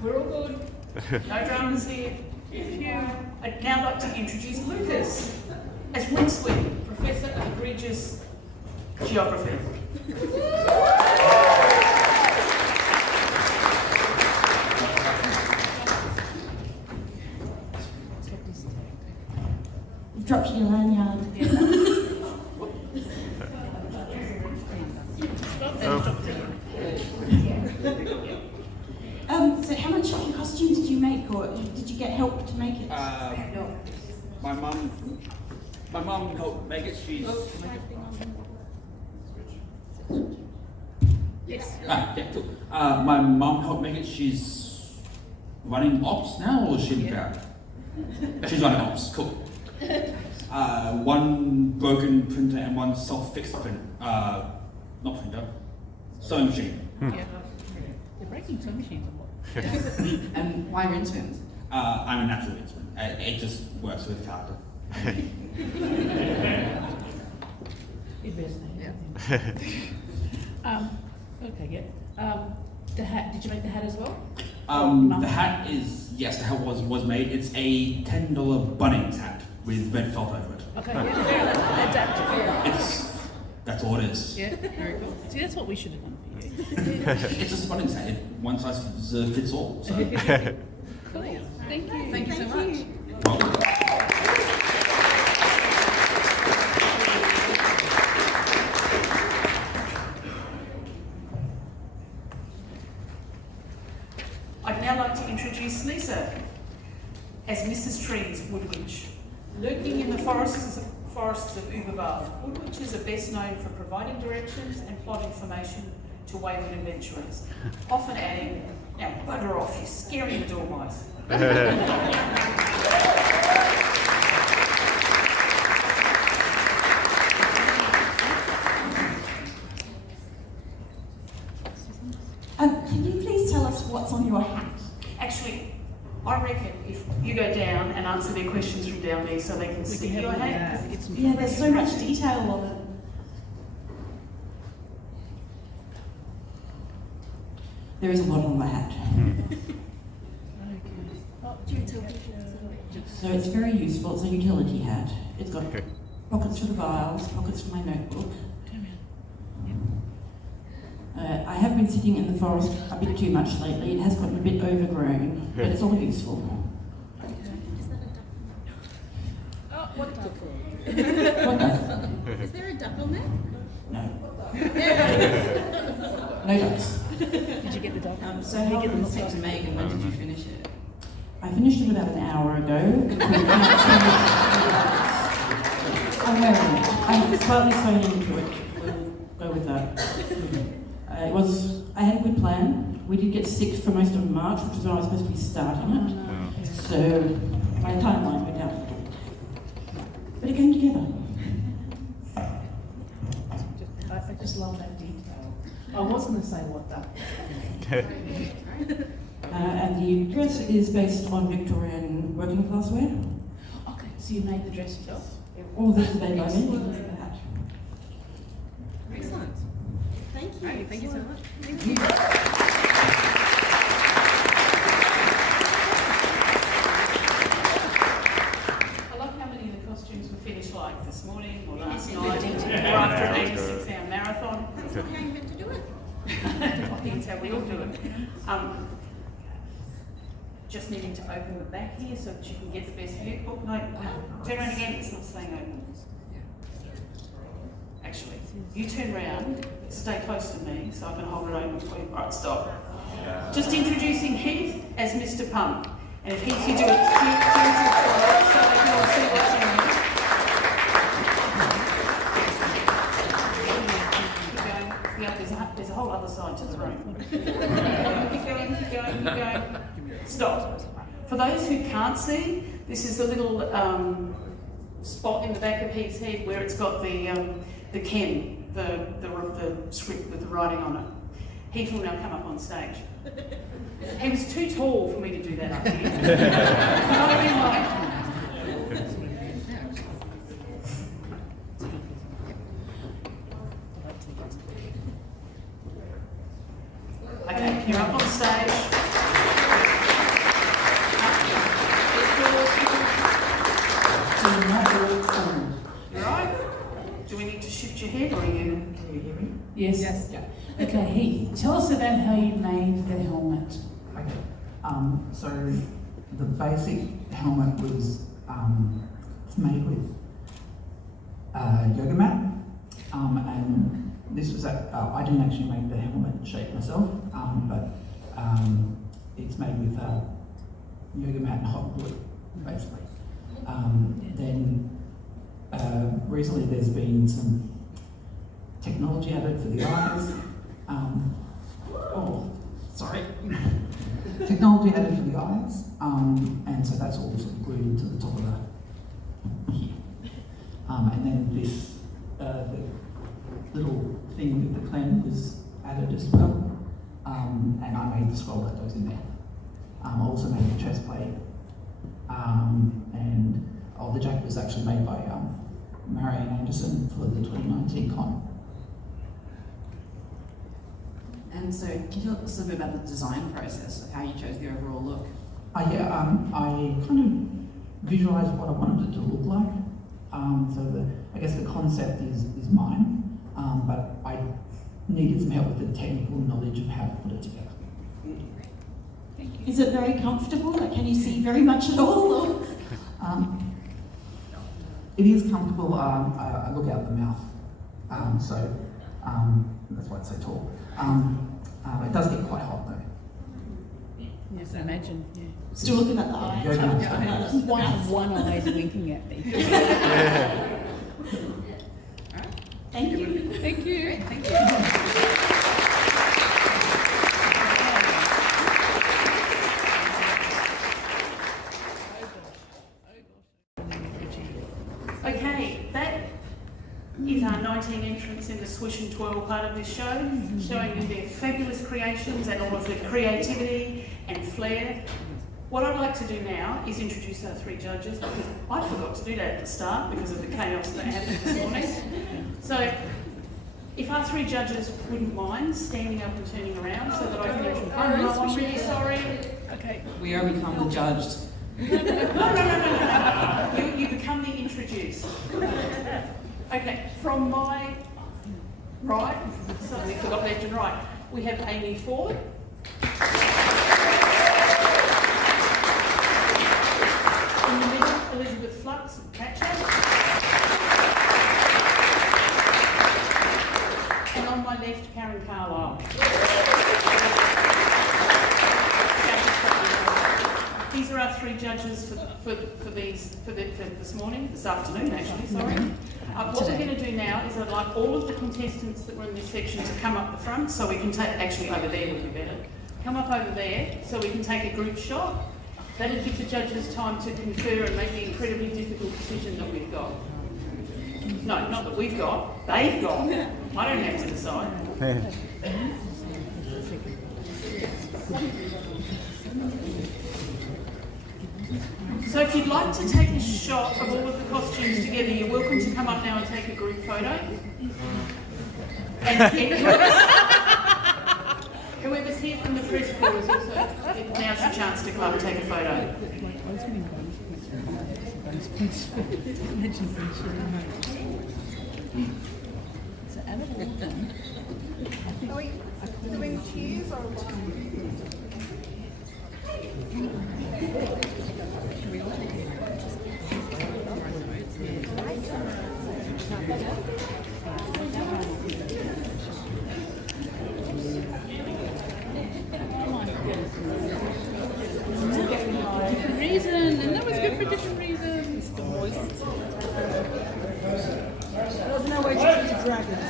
We're all good. No dramas here. I'd now like to introduce Lucas as Winsley, Professor of Egregious Geography. Dropped your lanyard. So how much of your costume did you make, or did you get help to make it? My mum helped make it. She's Yes. Yeah, cool. My mum helped make it. She's running ops now, or is she about? She's running ops. Cool. One broken printer and one self-fixed print. Not printer. Sewing machine. Yeah. They're breaking sewing machines a lot. And why rinsemans? I'm a natural instrument. It just works with character. It resonates. Okay, yeah. The hat, did you make the hat as well? The hat is, yes, the hat was made. It's a $10 Bunnings hat with red felt over it. Okay, yeah, adapted. That's all it is. Yeah, very cool. See, that's what we should have done for you. It's just a Bunnings hat. One size fits all. So. Cool. Thank you. Thank you so much. I'd now like to introduce Lisa as Mrs. Tree's Wood Witch. Lurking in the forests of of Uberwald. Woodwitches are best known for providing directions and plot information to wayward adventurers, often adding, "Now bugger off, you're scaring the dormice." Can you please tell us what's on your hat? Actually, I reckon if you go down and answer their questions from down there so they can see your hat. Yeah, there's so much detail on it. There is a lot on my hat. So it's very useful. It's a utility hat. It's got pockets for the vials, pockets for my notebook. I have been sitting in the forest a bit too much lately. It has gotten a bit overgrown, but it's all useful. What duffel? What duffel? Is there a duffel net? No. No ducks. Did you get the dog? So how long did it take to make and when did you finish it? I finished it about an hour ago. I'm wearing it. I'm slightly sewn into it. We'll go with that. I had a good plan. We did get sick for most of March, which is when I was supposed to be starting it. So my timeline went out. But it came together. I just love that detail. I was going to say what that. And the dress is based on Victorian working class wear. Okay, so you made the dress yourself? All this is made by me. Excellent. Thank you. Right, thank you so much. Thank you. I love how many of the costumes were finished like this morning or last night or after an 86-hour marathon. That's not how you meant to do it. I think it's how we all do it. Just needing to open the back here so that you can get the best view. Oh, no, turn around again, it's not staying open. Actually, you turn around, stay close to me so I can hold it open for you. Right, stop. Just introducing Heath as Mr. Pump. And if Heath, you do it cute, gentle follow so they can all see what's in there. Keep going. Yeah, there's a whole other side to the room. Keep going, keep going, keep going. Stop. For those who can't see, this is the little spot in the back of Heath's head where it's got the chem, the script with the writing on it. Heath will now come up on stage. He was too tall for me to do that up here. Okay, you're up on stage. You right? Do we need to shift your head or are you? Can you hear me? Yes. Yes. Yeah. Okay, Heath, tell us about how you made the helmet. Okay. So the basic helmet was made with yoga mat, and this was I didn't actually make the helmet shape myself, but it's made with yoga mat and hot glue, basically. Then recently there's been some technology added for the eyes. Technology added for the eyes, and so that's all sort of glued into the top of the here. And then this the little thing with the clan was added as well, and I made the scroll that goes in there. I also made the chest plate, and the jacket was actually made by Marion Anderson for the 2019 con. And so, can you tell us a bit about the design process, of how you chose the overall look? I kind of visualised what I wanted it to look like. So I guess the concept is mine, but I needed some help with the technical knowledge of how to put it together. Is it very comfortable? Like, can you see very much at all? Or? It is comfortable. I look out the mouth, so that's why it's so tall. It does get quite hot though. Yes, I imagine. Yeah. Still looking at the eye. One eye is winking at me. Thank you. Thank you. Thank you. Okay, that is our 19 entrants in the Swish and Twirl part of this show, showing you their fabulous creations and all of their creativity and flair. What I'd like to do now is introduce our three judges, because I forgot to do that at the start because of the chaos that happened this morning. So, if our three judges wouldn't mind standing up and turning around so that I can introduce them. I'm really sorry. Okay. We are become the judged. No. You become the introduced. Okay, from my right, suddenly forgot left and right, we have Amy Ford. In the middle, Elizabeth Flux and Patchett. And on my left, Karen Carlisle. These are our three judges for this morning, this afternoon actually, sorry. What we're going to do now is I'd like all of the contestants that were in this section to come up the front so we can take, actually over there would be better, come up over there so we can take a group shot. That'll give the judges time to confer and make the incredibly difficult decision that we've got. No, not that we've got, they've got. I don't have to decide. So if you'd like to take a shot of all of the costumes together, you're welcome to come up now and take a group photo. And whoever's here from the press corps is also, now's your chance to come up and take a photo. So out of all of them, Are we doing cheers or what? different reason, and that was good for different reasons. The voice. There's no way to keep dragons.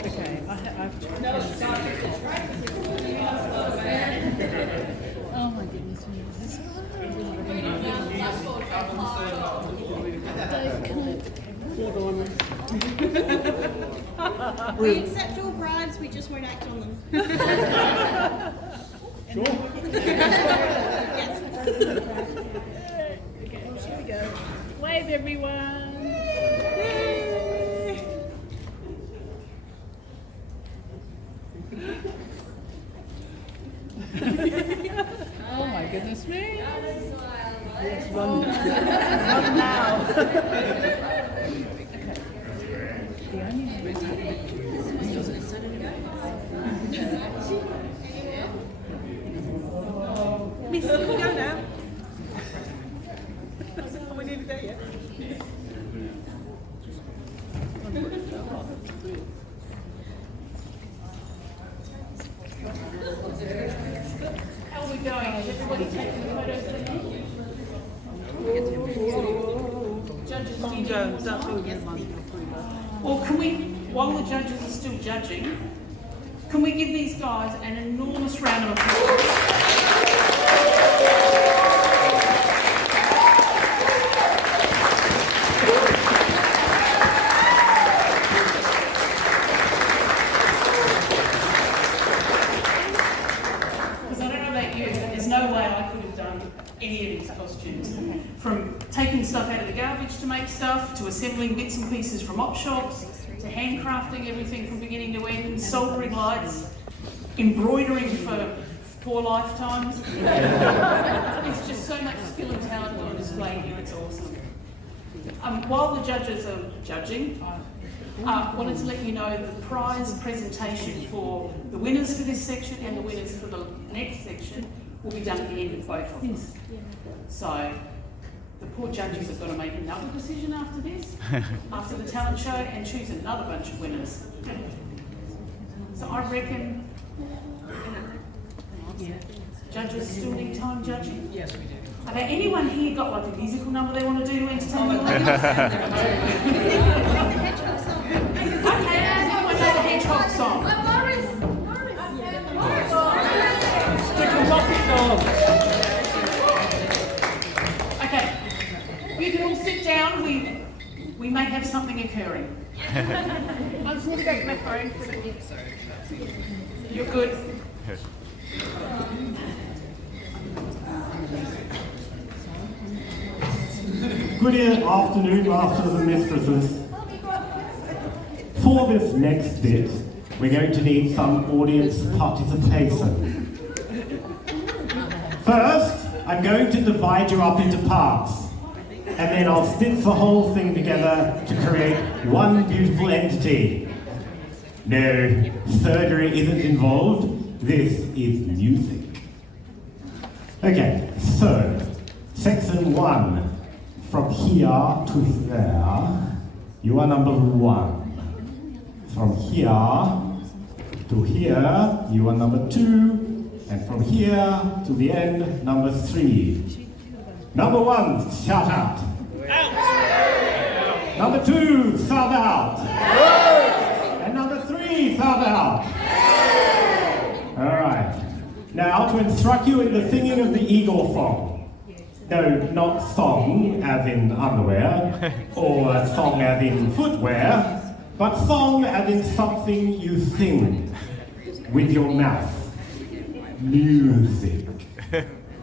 Okay, oh my goodness me. We accept all bribes, we just won't act on them. Sure. Yes. Okay, here we go. Wave everyone. Oh my goodness me. Yes, run. Run now. Okay. The only Miss, can we go now? Are we nearly there yet? How are we going? Is everybody taking photos of them? Judges, do you need Well, can we, while the judges are still judging, can we give these guys an enormous round of applause? Any of these costumes. From taking stuff out of the garbage to make stuff, to assembling bits and pieces from op shops, to handcrafting everything from beginning to end, soldering lights, embroidering for 4 lifetimes. There's just so much skill and talent on display here, it's awesome. While the judges are judging, wanted to let you know the prize presentation for the winners for this section and the winners for the next section will be done at the end of both of us. So the poor judges have got to make another decision after this, after the talent show, and choose another bunch of winners. So I reckon judges still need time judging? Yes, we do. Okay, anyone here got like a musical number they want to do to entertain the audience? Okay, everyone know the hedgehog song. Okay, you can all sit down. We may have something occurring. I just need to get my phone for the You're good. Good afternoon, masters and mistresses. For this next bit, we're going to need some audience participation. First, I'm going to divide you up into parts, and then I'll stitch the whole thing together to create one beautiful entity. No, surgery isn't involved. This is music. Okay, so, section 1. From here to there, you are number 1. From here to here, you are number 2. And from here to the end, number 3. Number 1, shout out. Out. Number 2, shout out. And number 3, shout out. All right. Now to instruct you in the singing of the eagle song. No, not song as in underwear, or song as in footwear, but song as in something you sing with your mouth. Music.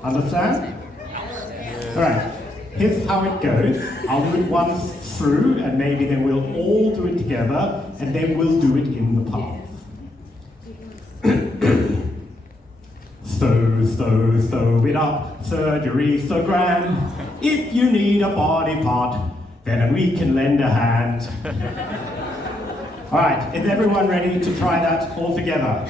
Understand? Alright, here's how it goes. I'll do it once through, and maybe then we'll all do it together, and then we'll do it in the parts. Sew it up, surgery so grand. If you need a body part, then we can lend a hand. All right, is everyone ready to try that all together?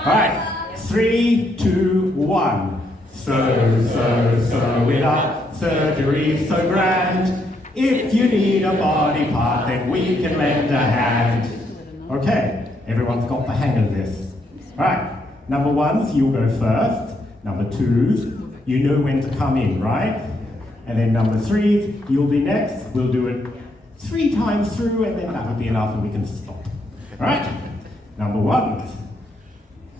All right, 3, 2, 1. Sew it up, surgery so grand. If you need a body part, then we can lend a hand. Okay, everyone's got the hang of this. Right, number 1s, you'll go first. Number 2s, you know when to come in, right? And then number 3s, you'll be next. We'll do it 3 times through, and then that will be enough and we can stop. Right? Number 1s.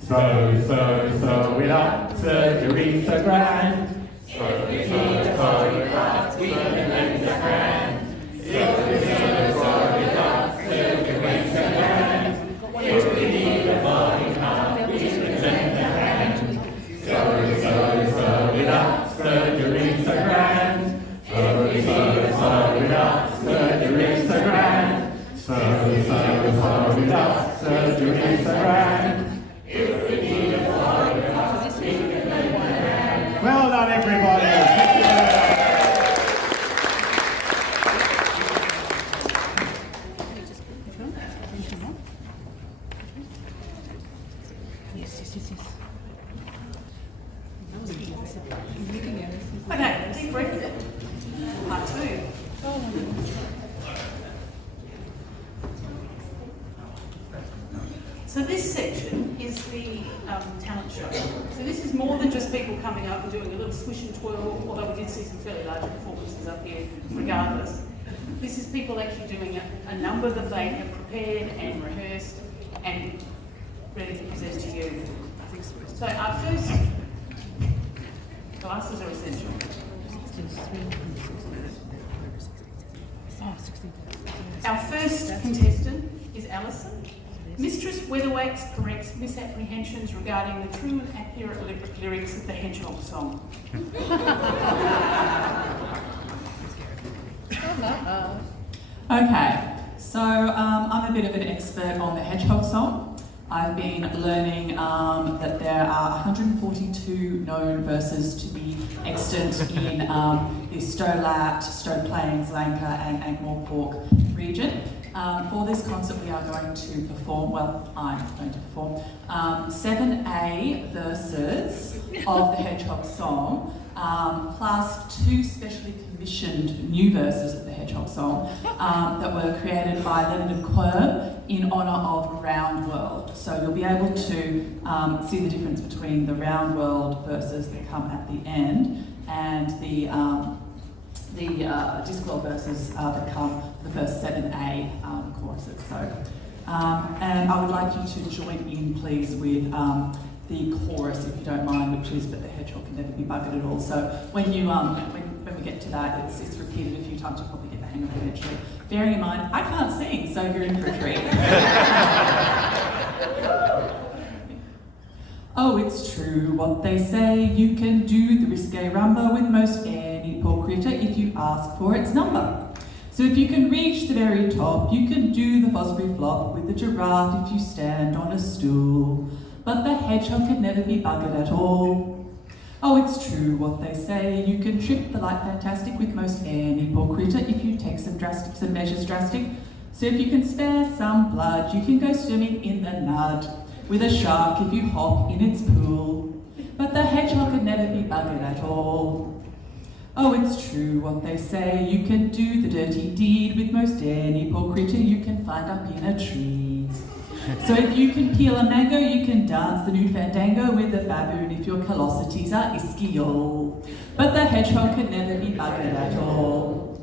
Sew it up, surgery so grand. Sew it up, we can lend a hand. If we sew it up, surgery so grand. If we need a body part, we can lend a hand. Sew it up, surgery so grand. Sew it up, surgery so grand. Sew it up, surgery so grand. If we need a body part, we can lend a hand. Well done, everybody. Thank you very much. Okay, deep breath. Part 2. So this section is the talent show. So this is more than just people coming up and doing a little swish and twirl, although we did see some fairly large performances up here regardless. This is people actually doing a number that they have prepared and rehearsed and ready to present to you. So our first, glasses are essential. Our first contestant is Alison. Mistress Weatherwax corrects misapprehensions regarding the true and accurate lyrics of the Hedgehog song. Okay, so I'm a bit of an expert on the Hedgehog song. I've been learning that there are 142 known verses to be extant in the Stolat, Stowe Plains, Lanka and Ankh-Morpork region. For this concert we are going to perform, well, I'm going to perform 7A verses of the Hedgehog song, plus 2 specially commissioned new verses of the Hedgehog song that were created by Leonard Quirm in honour of Round World. So you'll be able to see the difference between the Round World verses that come at the end and the Discworld verses that come the first 7A choruses. So, and I would like you to join in, please, with the chorus, if you don't mind, which is "But the hedgehog can never be buggered at all." So when you when we get to that, it's repeated a few times. You'll probably get the hang of it eventually. Bearing in mind, I can't sing, so you're in for a treat. Oh, it's true what they say, you can do the risque rumba with most any poor critter if you ask for its number. So if you can reach the very top, you can do the Fosbury flop with the giraffe if you stand on a stool. But the hedgehog can never be buggered at all. Oh, it's true what they say, you can trip the light fantastic with most any poor critter if you take some measures drastic. So if you can spare some blood, you can go swimming in the Nud with a shark if you hop in its pool. But the hedgehog can never be buggered at all. Oh, it's true what they say, you can do the dirty deed with most any poor critter you can find up in a tree. So if you can peel a mango, you can dance the nude fandango with a baboon if your callosities are ischial. But the hedgehog can never be buggered at all.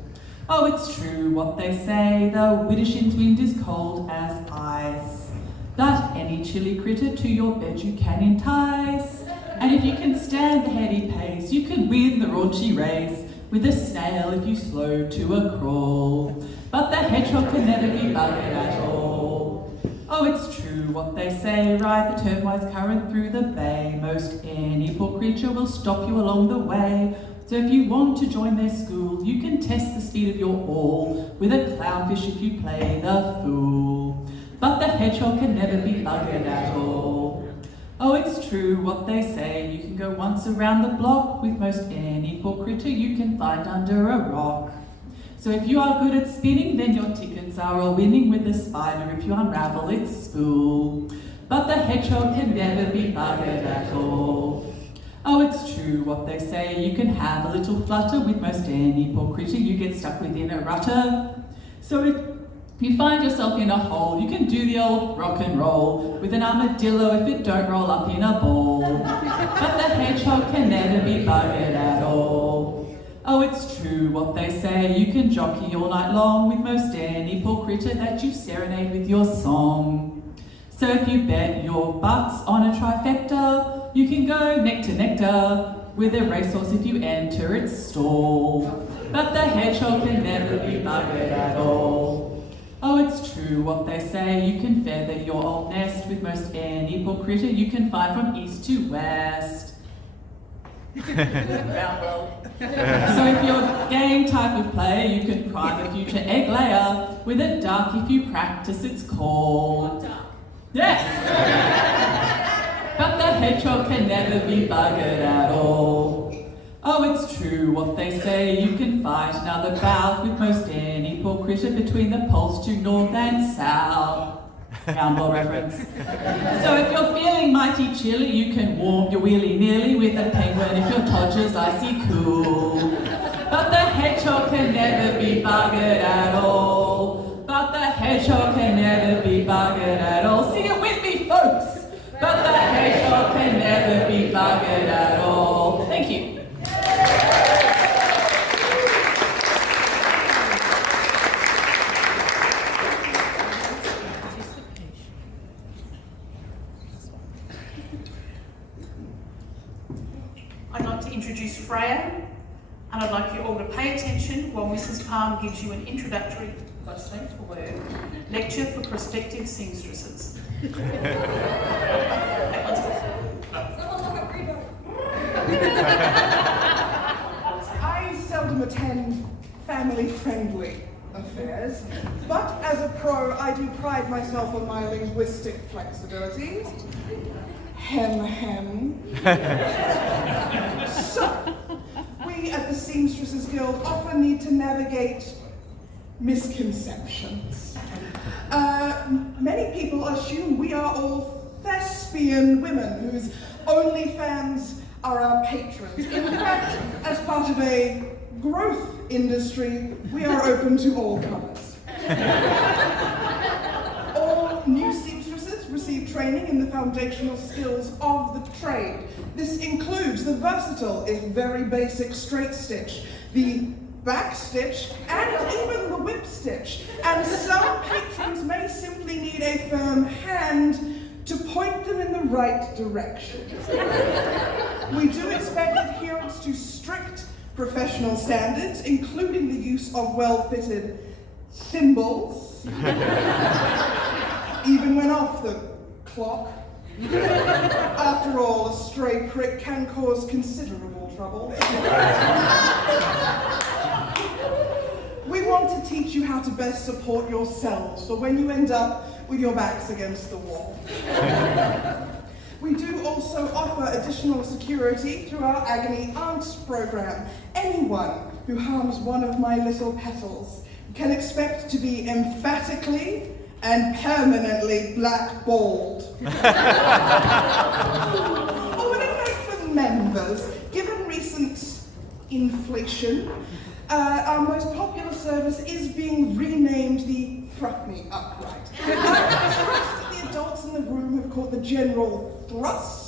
Oh, it's true what they say, the widdershins wind is cold as ice. But any chilly critter to your bed you can entice. And if you can stand the heady pace, you can win the raunchy race with a snail if you slow to a crawl. But the hedgehog can never be buggered at all. Oh, it's true what they say, ride the turquoise current through the bay. Most any poor creature will stop you along the way. So if you want to join their school, you can test the speed of your all with a clownfish if you play the fool. But the hedgehog can never be buggered at all. Oh, it's true what they say, you can go once around the block with most any poor critter you can find under a rock. So if you are good at spinning, then your tickets are all winning with the spider if you unravel its spool. But the hedgehog can never be buggered at all. Oh, it's true what they say, you can have a little flutter with most any poor critter you get stuck within a rutter. So if you find yourself in a hole, you can do the old rock and roll with an armadillo if it don't roll up in a ball. But the hedgehog can never be buggered at all. Oh, it's true what they say, you can jockey all night long with most any poor critter that you serenade with your song. So if you bet your bucks on a trifecta, you can go neck to nectar with a racehorse if you enter its stall. But the hedgehog can never be buggered at all. Oh, it's true what they say, you can feather your old nest with most any poor critter you can find from east to west. Round world. So if you're game type of player, you can prime a future egg layer with a duck if you practice its call. Yes! But the hedgehog can never be buggered at all. Oh, it's true what they say, you can fight another bout with most any poor critter between the poles to north and south. Round world reference. So if you're feeling mighty chilly, you can warm your willy-nilly with a penguin if your Todger's icy cool. But the hedgehog can never be buggered at all. But the hedgehog can never be buggered at all. Sing it with me, folks! But the hedgehog can never be buggered at all. Thank you. I'd like to introduce Freya, and I'd like you all to pay attention while Mrs. Palm gives you an introductory, got to say it for word, lecture for prospective seamstresses. I seldom attend family-friendly affairs, but as as a pro, I do pride myself on my linguistic flexibility. Hem. So, we at the Seamstresses Guild often need to navigate misconceptions. Many people assume we are all thespian women whose OnlyFans are our patrons. In fact, as part of a growth industry, we are open to all comers. All new seamstresses receive training in the foundational skills of the trade. This includes the versatile, if very basic, straight stitch, the back stitch, and even the whip stitch. And some patrons may simply need a firm hand to point them in the right direction. We do expect adherence to strict professional standards, including the use of well-fitted thimbles, even when off the clock. After all, a stray prick can cause considerable trouble. We want to teach you how to best support yourselves for when you end up with your backs against the wall. We do also offer additional security through our Agony Aunts program. Anyone who harms one of my little petals can expect to be emphatically and permanently blackballed. Oh, and a note for members, given recent inflation, our most popular service is being renamed the Thrust Me Upright. I trust that the adults in the room have caught the general thrust.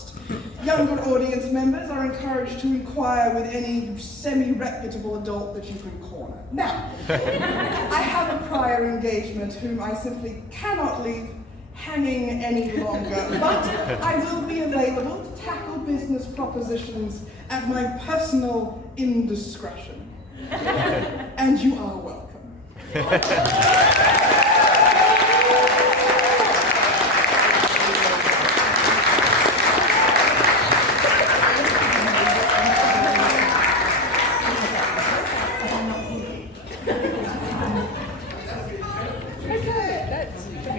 Younger audience members are encouraged to inquire with any semi-reputable adult that you can corner. Now, I have a prior engagement whom I simply cannot leave hanging any longer, but I will be available to tackle business propositions at my personal indiscretion. And you are welcome.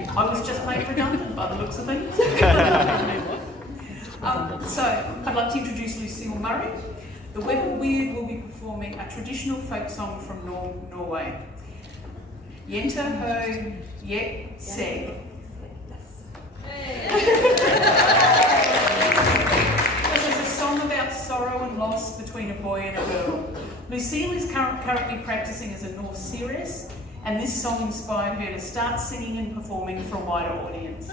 I was just made redundant by the looks of things. So, I'd like to introduce Lucille Murray. The Web of Weird will be performing a traditional folk song from Norway. Jenta ho yet seg. This is a song about sorrow and loss between a boy and a girl. Lucille is currently practicing as a Norse seeress, and this song inspired her to start singing and performing for a wider audience.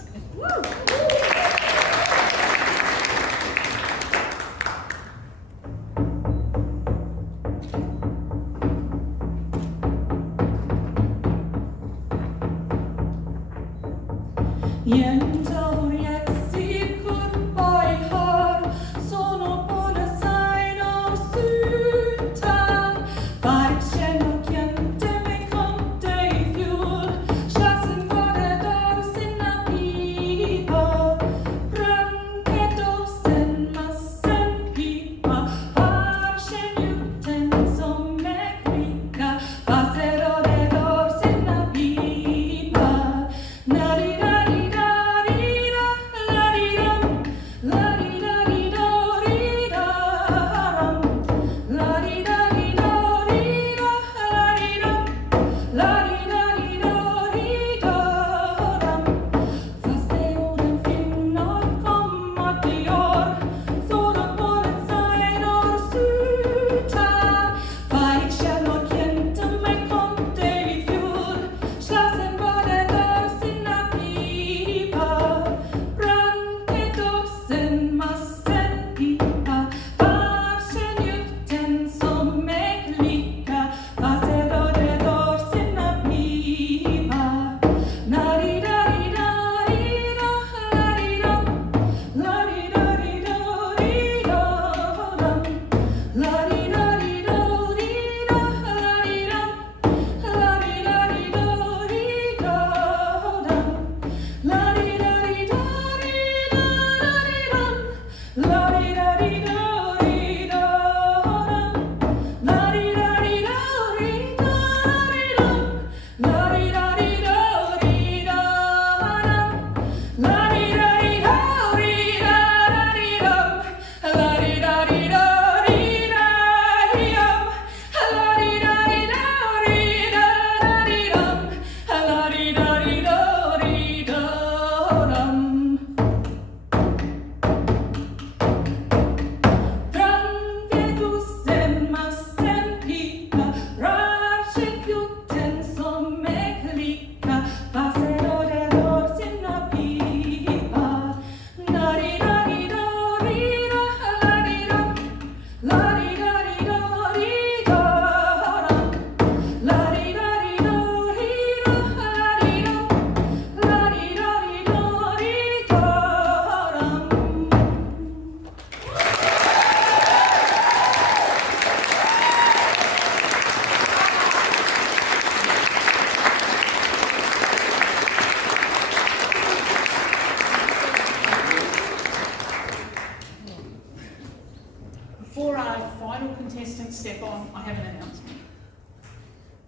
Before our final contestants step on, I have an announcement.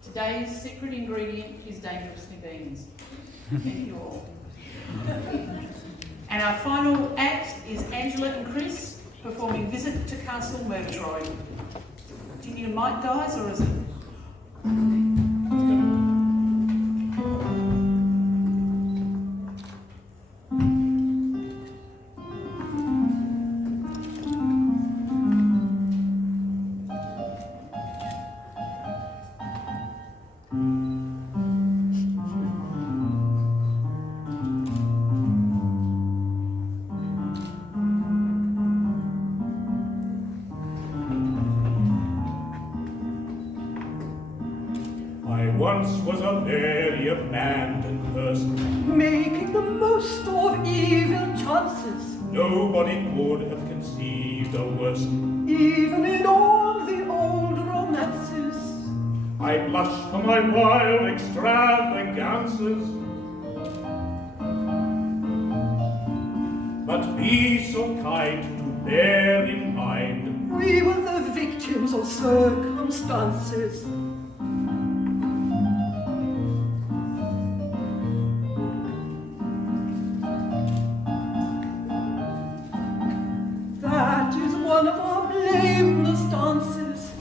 Today's secret ingredient is dangerously beans. Thank you all. And our final act is Angela and Chris performing Visit to Castle Murgatroyd. Do you need a mic, guys, or is it? Once was a very abandoned person, making the most of evil chances. Nobody could have conceived a worse. Even in all the old romances, I blush for my wild extravagances. But be so kind to bear in mind, we were the victims of circumstances. That is one of our blameless dances.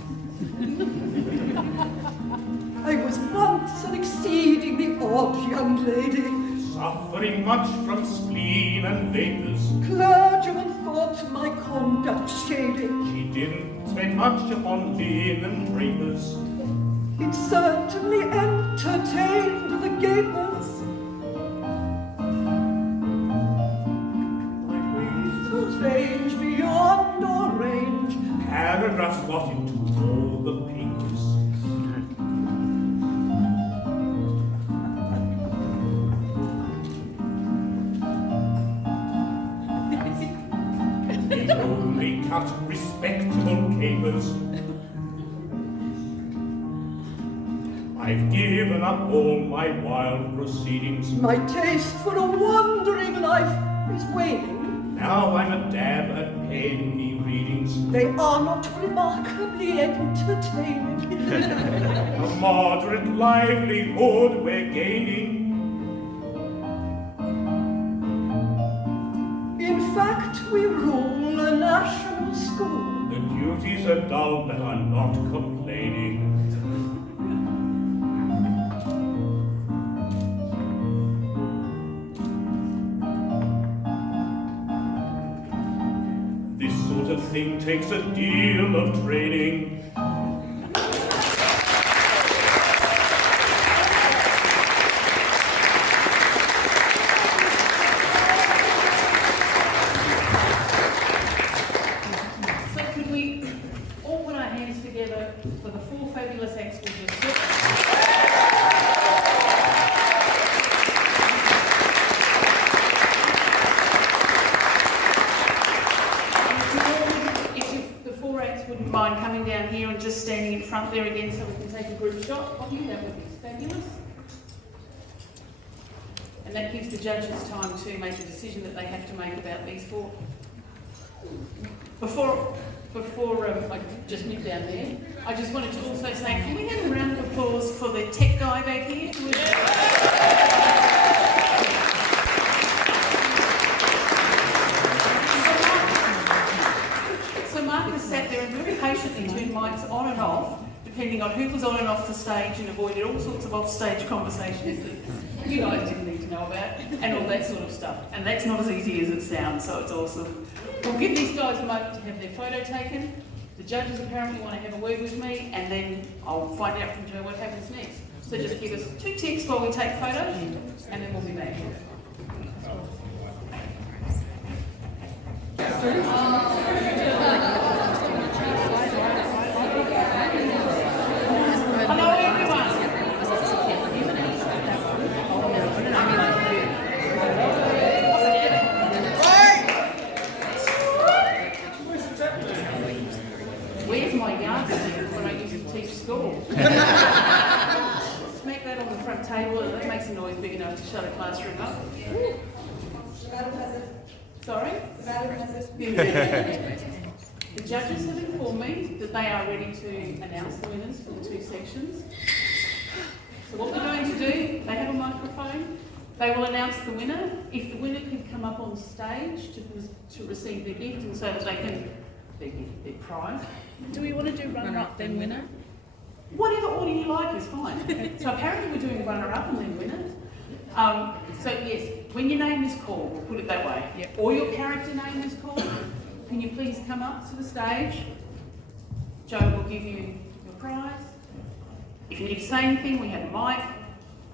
I was once an exceedingly odd young lady, suffering much from spleen and vapours. Clergymen thought my conduct shady. She didn't spend much upon linen drapers. It certainly entertained the gapers. Range beyond our range. Paragraphs got into all the papers. We only cut respectable capers. I've given up all my wild proceedings. My taste for a wandering life is waning. Now I'm a dab at penny readings. They are not remarkably entertaining. A moderate livelihood we're gaining. In fact, we rule a national school. The duties are dull, but I'm not complaining. Sort of thing takes a deal of training. So could we all put our hands together for the four fabulous acts we just saw? Wouldn't mind coming down here and just standing in front there again so we can take a group shot of you. That would be fabulous. And that gives the judges time to make a decision that they have to make about these four. Before I just nip down there, I just wanted to also say, can we have a round of applause for the tech guy back here? Sat there and very patiently turned mics on and off, depending on who was on and off the stage, and avoided all sorts of off-stage conversations that you guys didn't need to know about, and all that sort of stuff. And that's not as easy as it sounds, so it's awesome. We'll give these guys a moment to have their photo taken. The judges apparently want to have a word with me, and then I'll find out from Joe what happens next. So just give us 2 ticks while we take photos, and then we'll be back. Hello everyone. Where's my yardstick when I used to teach school? Smack that on the front table and that makes a noise big enough to shut a classroom up. Sorry? The judges have informed me that they are ready to announce the winners for the 2 sections. So what we're going to do, they have a microphone, they will announce the winner. If the winner can come up on stage to receive their gift and so that they can, their prize. Do we want to do runner-up then winner? Whatever order you like is fine. So apparently we're doing runner-up and then winner. So yes, when your name is called, we'll put it that way, or your character name is called, can you please come up to the stage? Joe will give you your prize. If you need to say anything, we have a mic,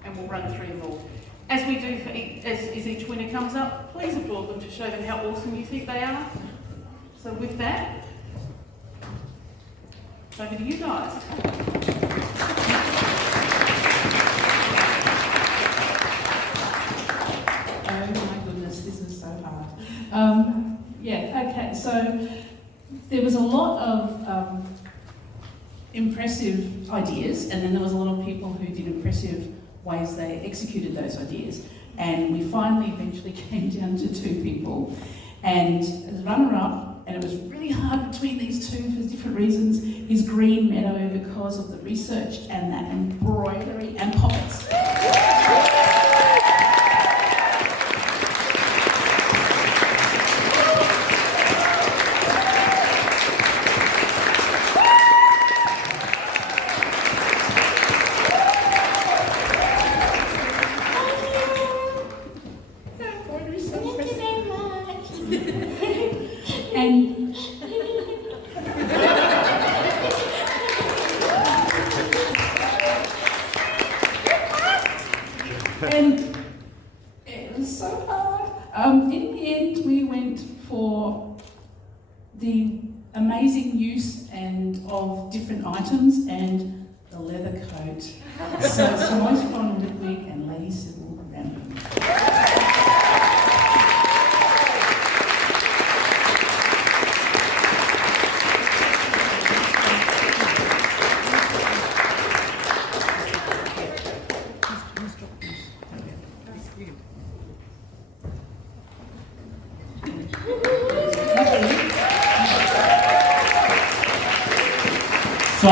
and we'll run through them all. As we do for as each winner comes up, please applaud them to show them how awesome you think they are. So with that, over to you guys. Oh my goodness, this is so hard. Okay, so there was a lot of impressive ideas, and then there was a lot of people who did impressive ways they executed those ideas. And we finally eventually came down to 2 people. And as runner-up, and it was really hard between these 2 for different reasons, is Green Meadow because of the research and that embroidery and pockets. And it was so hard. In the end, we went for the amazing use of different items and the leather coat. So it's the most fun Ludwig and Lady Sybil Random. So,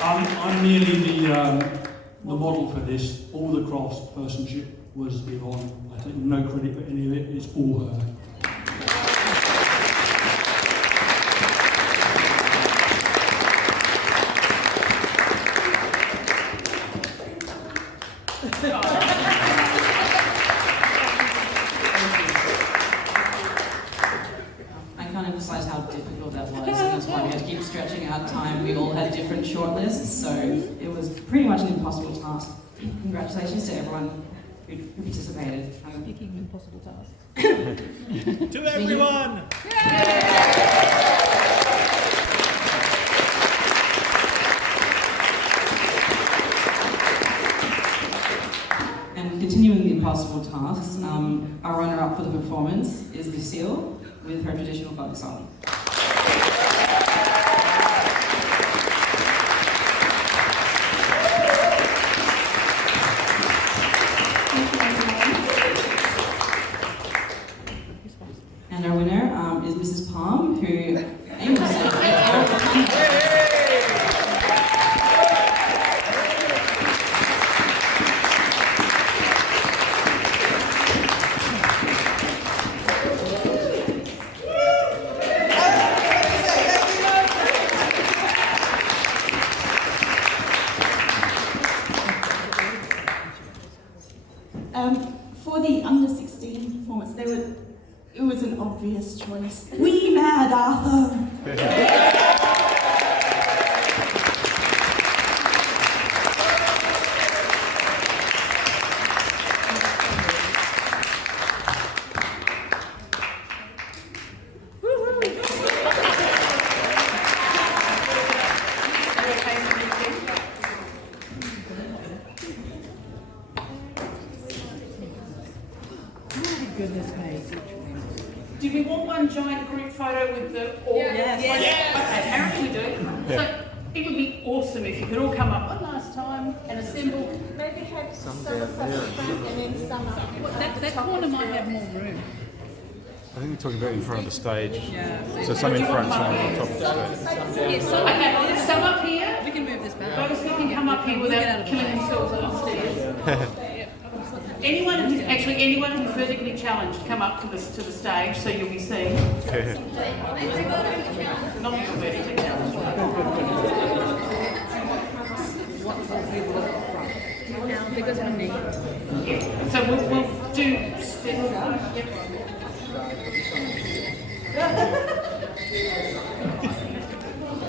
I'm merely the model for this. All the craftspersonship was Yvonne. I take no credit for any of it, it's all her. I can't emphasize how difficult that was, and that's why we had to keep stretching out time. We all had different shortlists, so it was pretty much an impossible task. Congratulations to everyone who participated. Speaking of impossible tasks. To everyone! And continuing the impossible tasks, our runner-up for the performance is Lucille with her traditional folk song. And our winner is Mrs. Palm, who aimed to say For the under 16 performance, it was an obvious choice. We Mad Arthur! Goodness me. Do we want one giant group photo with the all? Yes. Yes. Okay, apparently we do. So it would be awesome if you could all come up one last time and assemble. Maybe have some across the front and then some up. That corner might have more room. I think we're talking about in front of the stage. Yeah. So some in front, some on top of the stage. Yes, so okay, some up here. We can move this back. Those who can come up here without killing themselves upstairs. Anyone who's vertically challenged, come up to the stage so you'll be seen. Not people vertically challenged. Because of me. Yeah. So we'll do. Yep.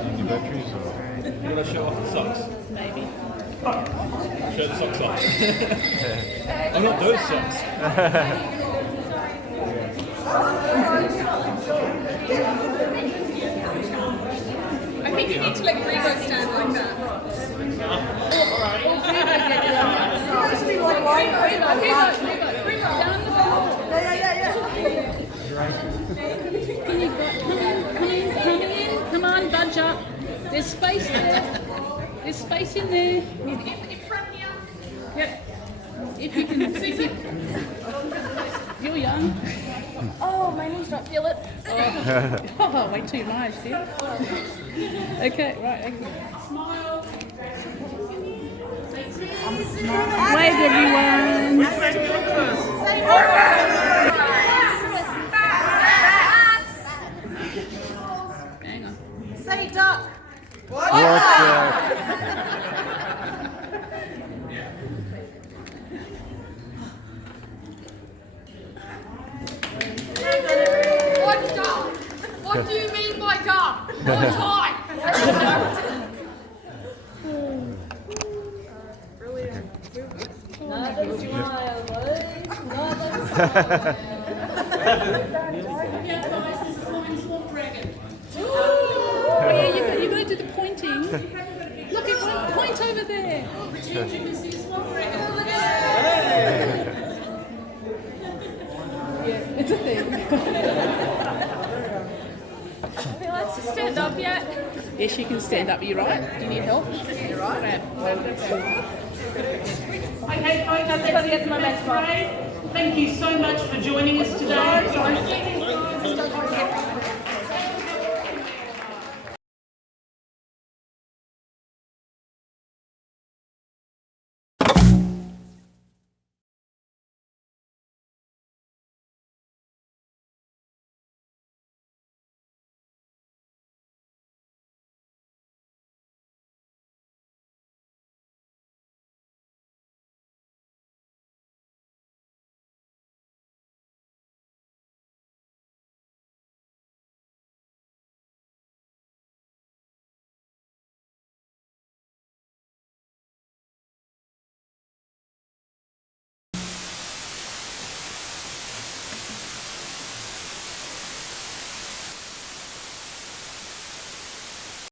Any batteries or? You want to show off the socks? Maybe. Show the socks off. Oh, not those socks. I think you need to let Grego stand like that. Come on, budge up. There's space there. There's space in there. In front here. Yep. If you can see it. You're young. Oh, my knees don't feel it. Oh, wait till you manage, dear. Okay, right, okay. Smile. Wave, everyone. Hang on. Say duck. What duck? What do you mean by duck? What time? Another smile, please. Another smile. Yeah, guys, this is Flying Swamp Dragon. Oh, yeah, you've got to do the pointing. Look, at point over there. Pretend you can see a swamp dragon. Yeah, it's a thing. Would you like to stand up yet? Yes, you can stand up. Are you right? Do you need help? You're right. Okay, folks, that's my Maskerade. Thank you so much for joining us today.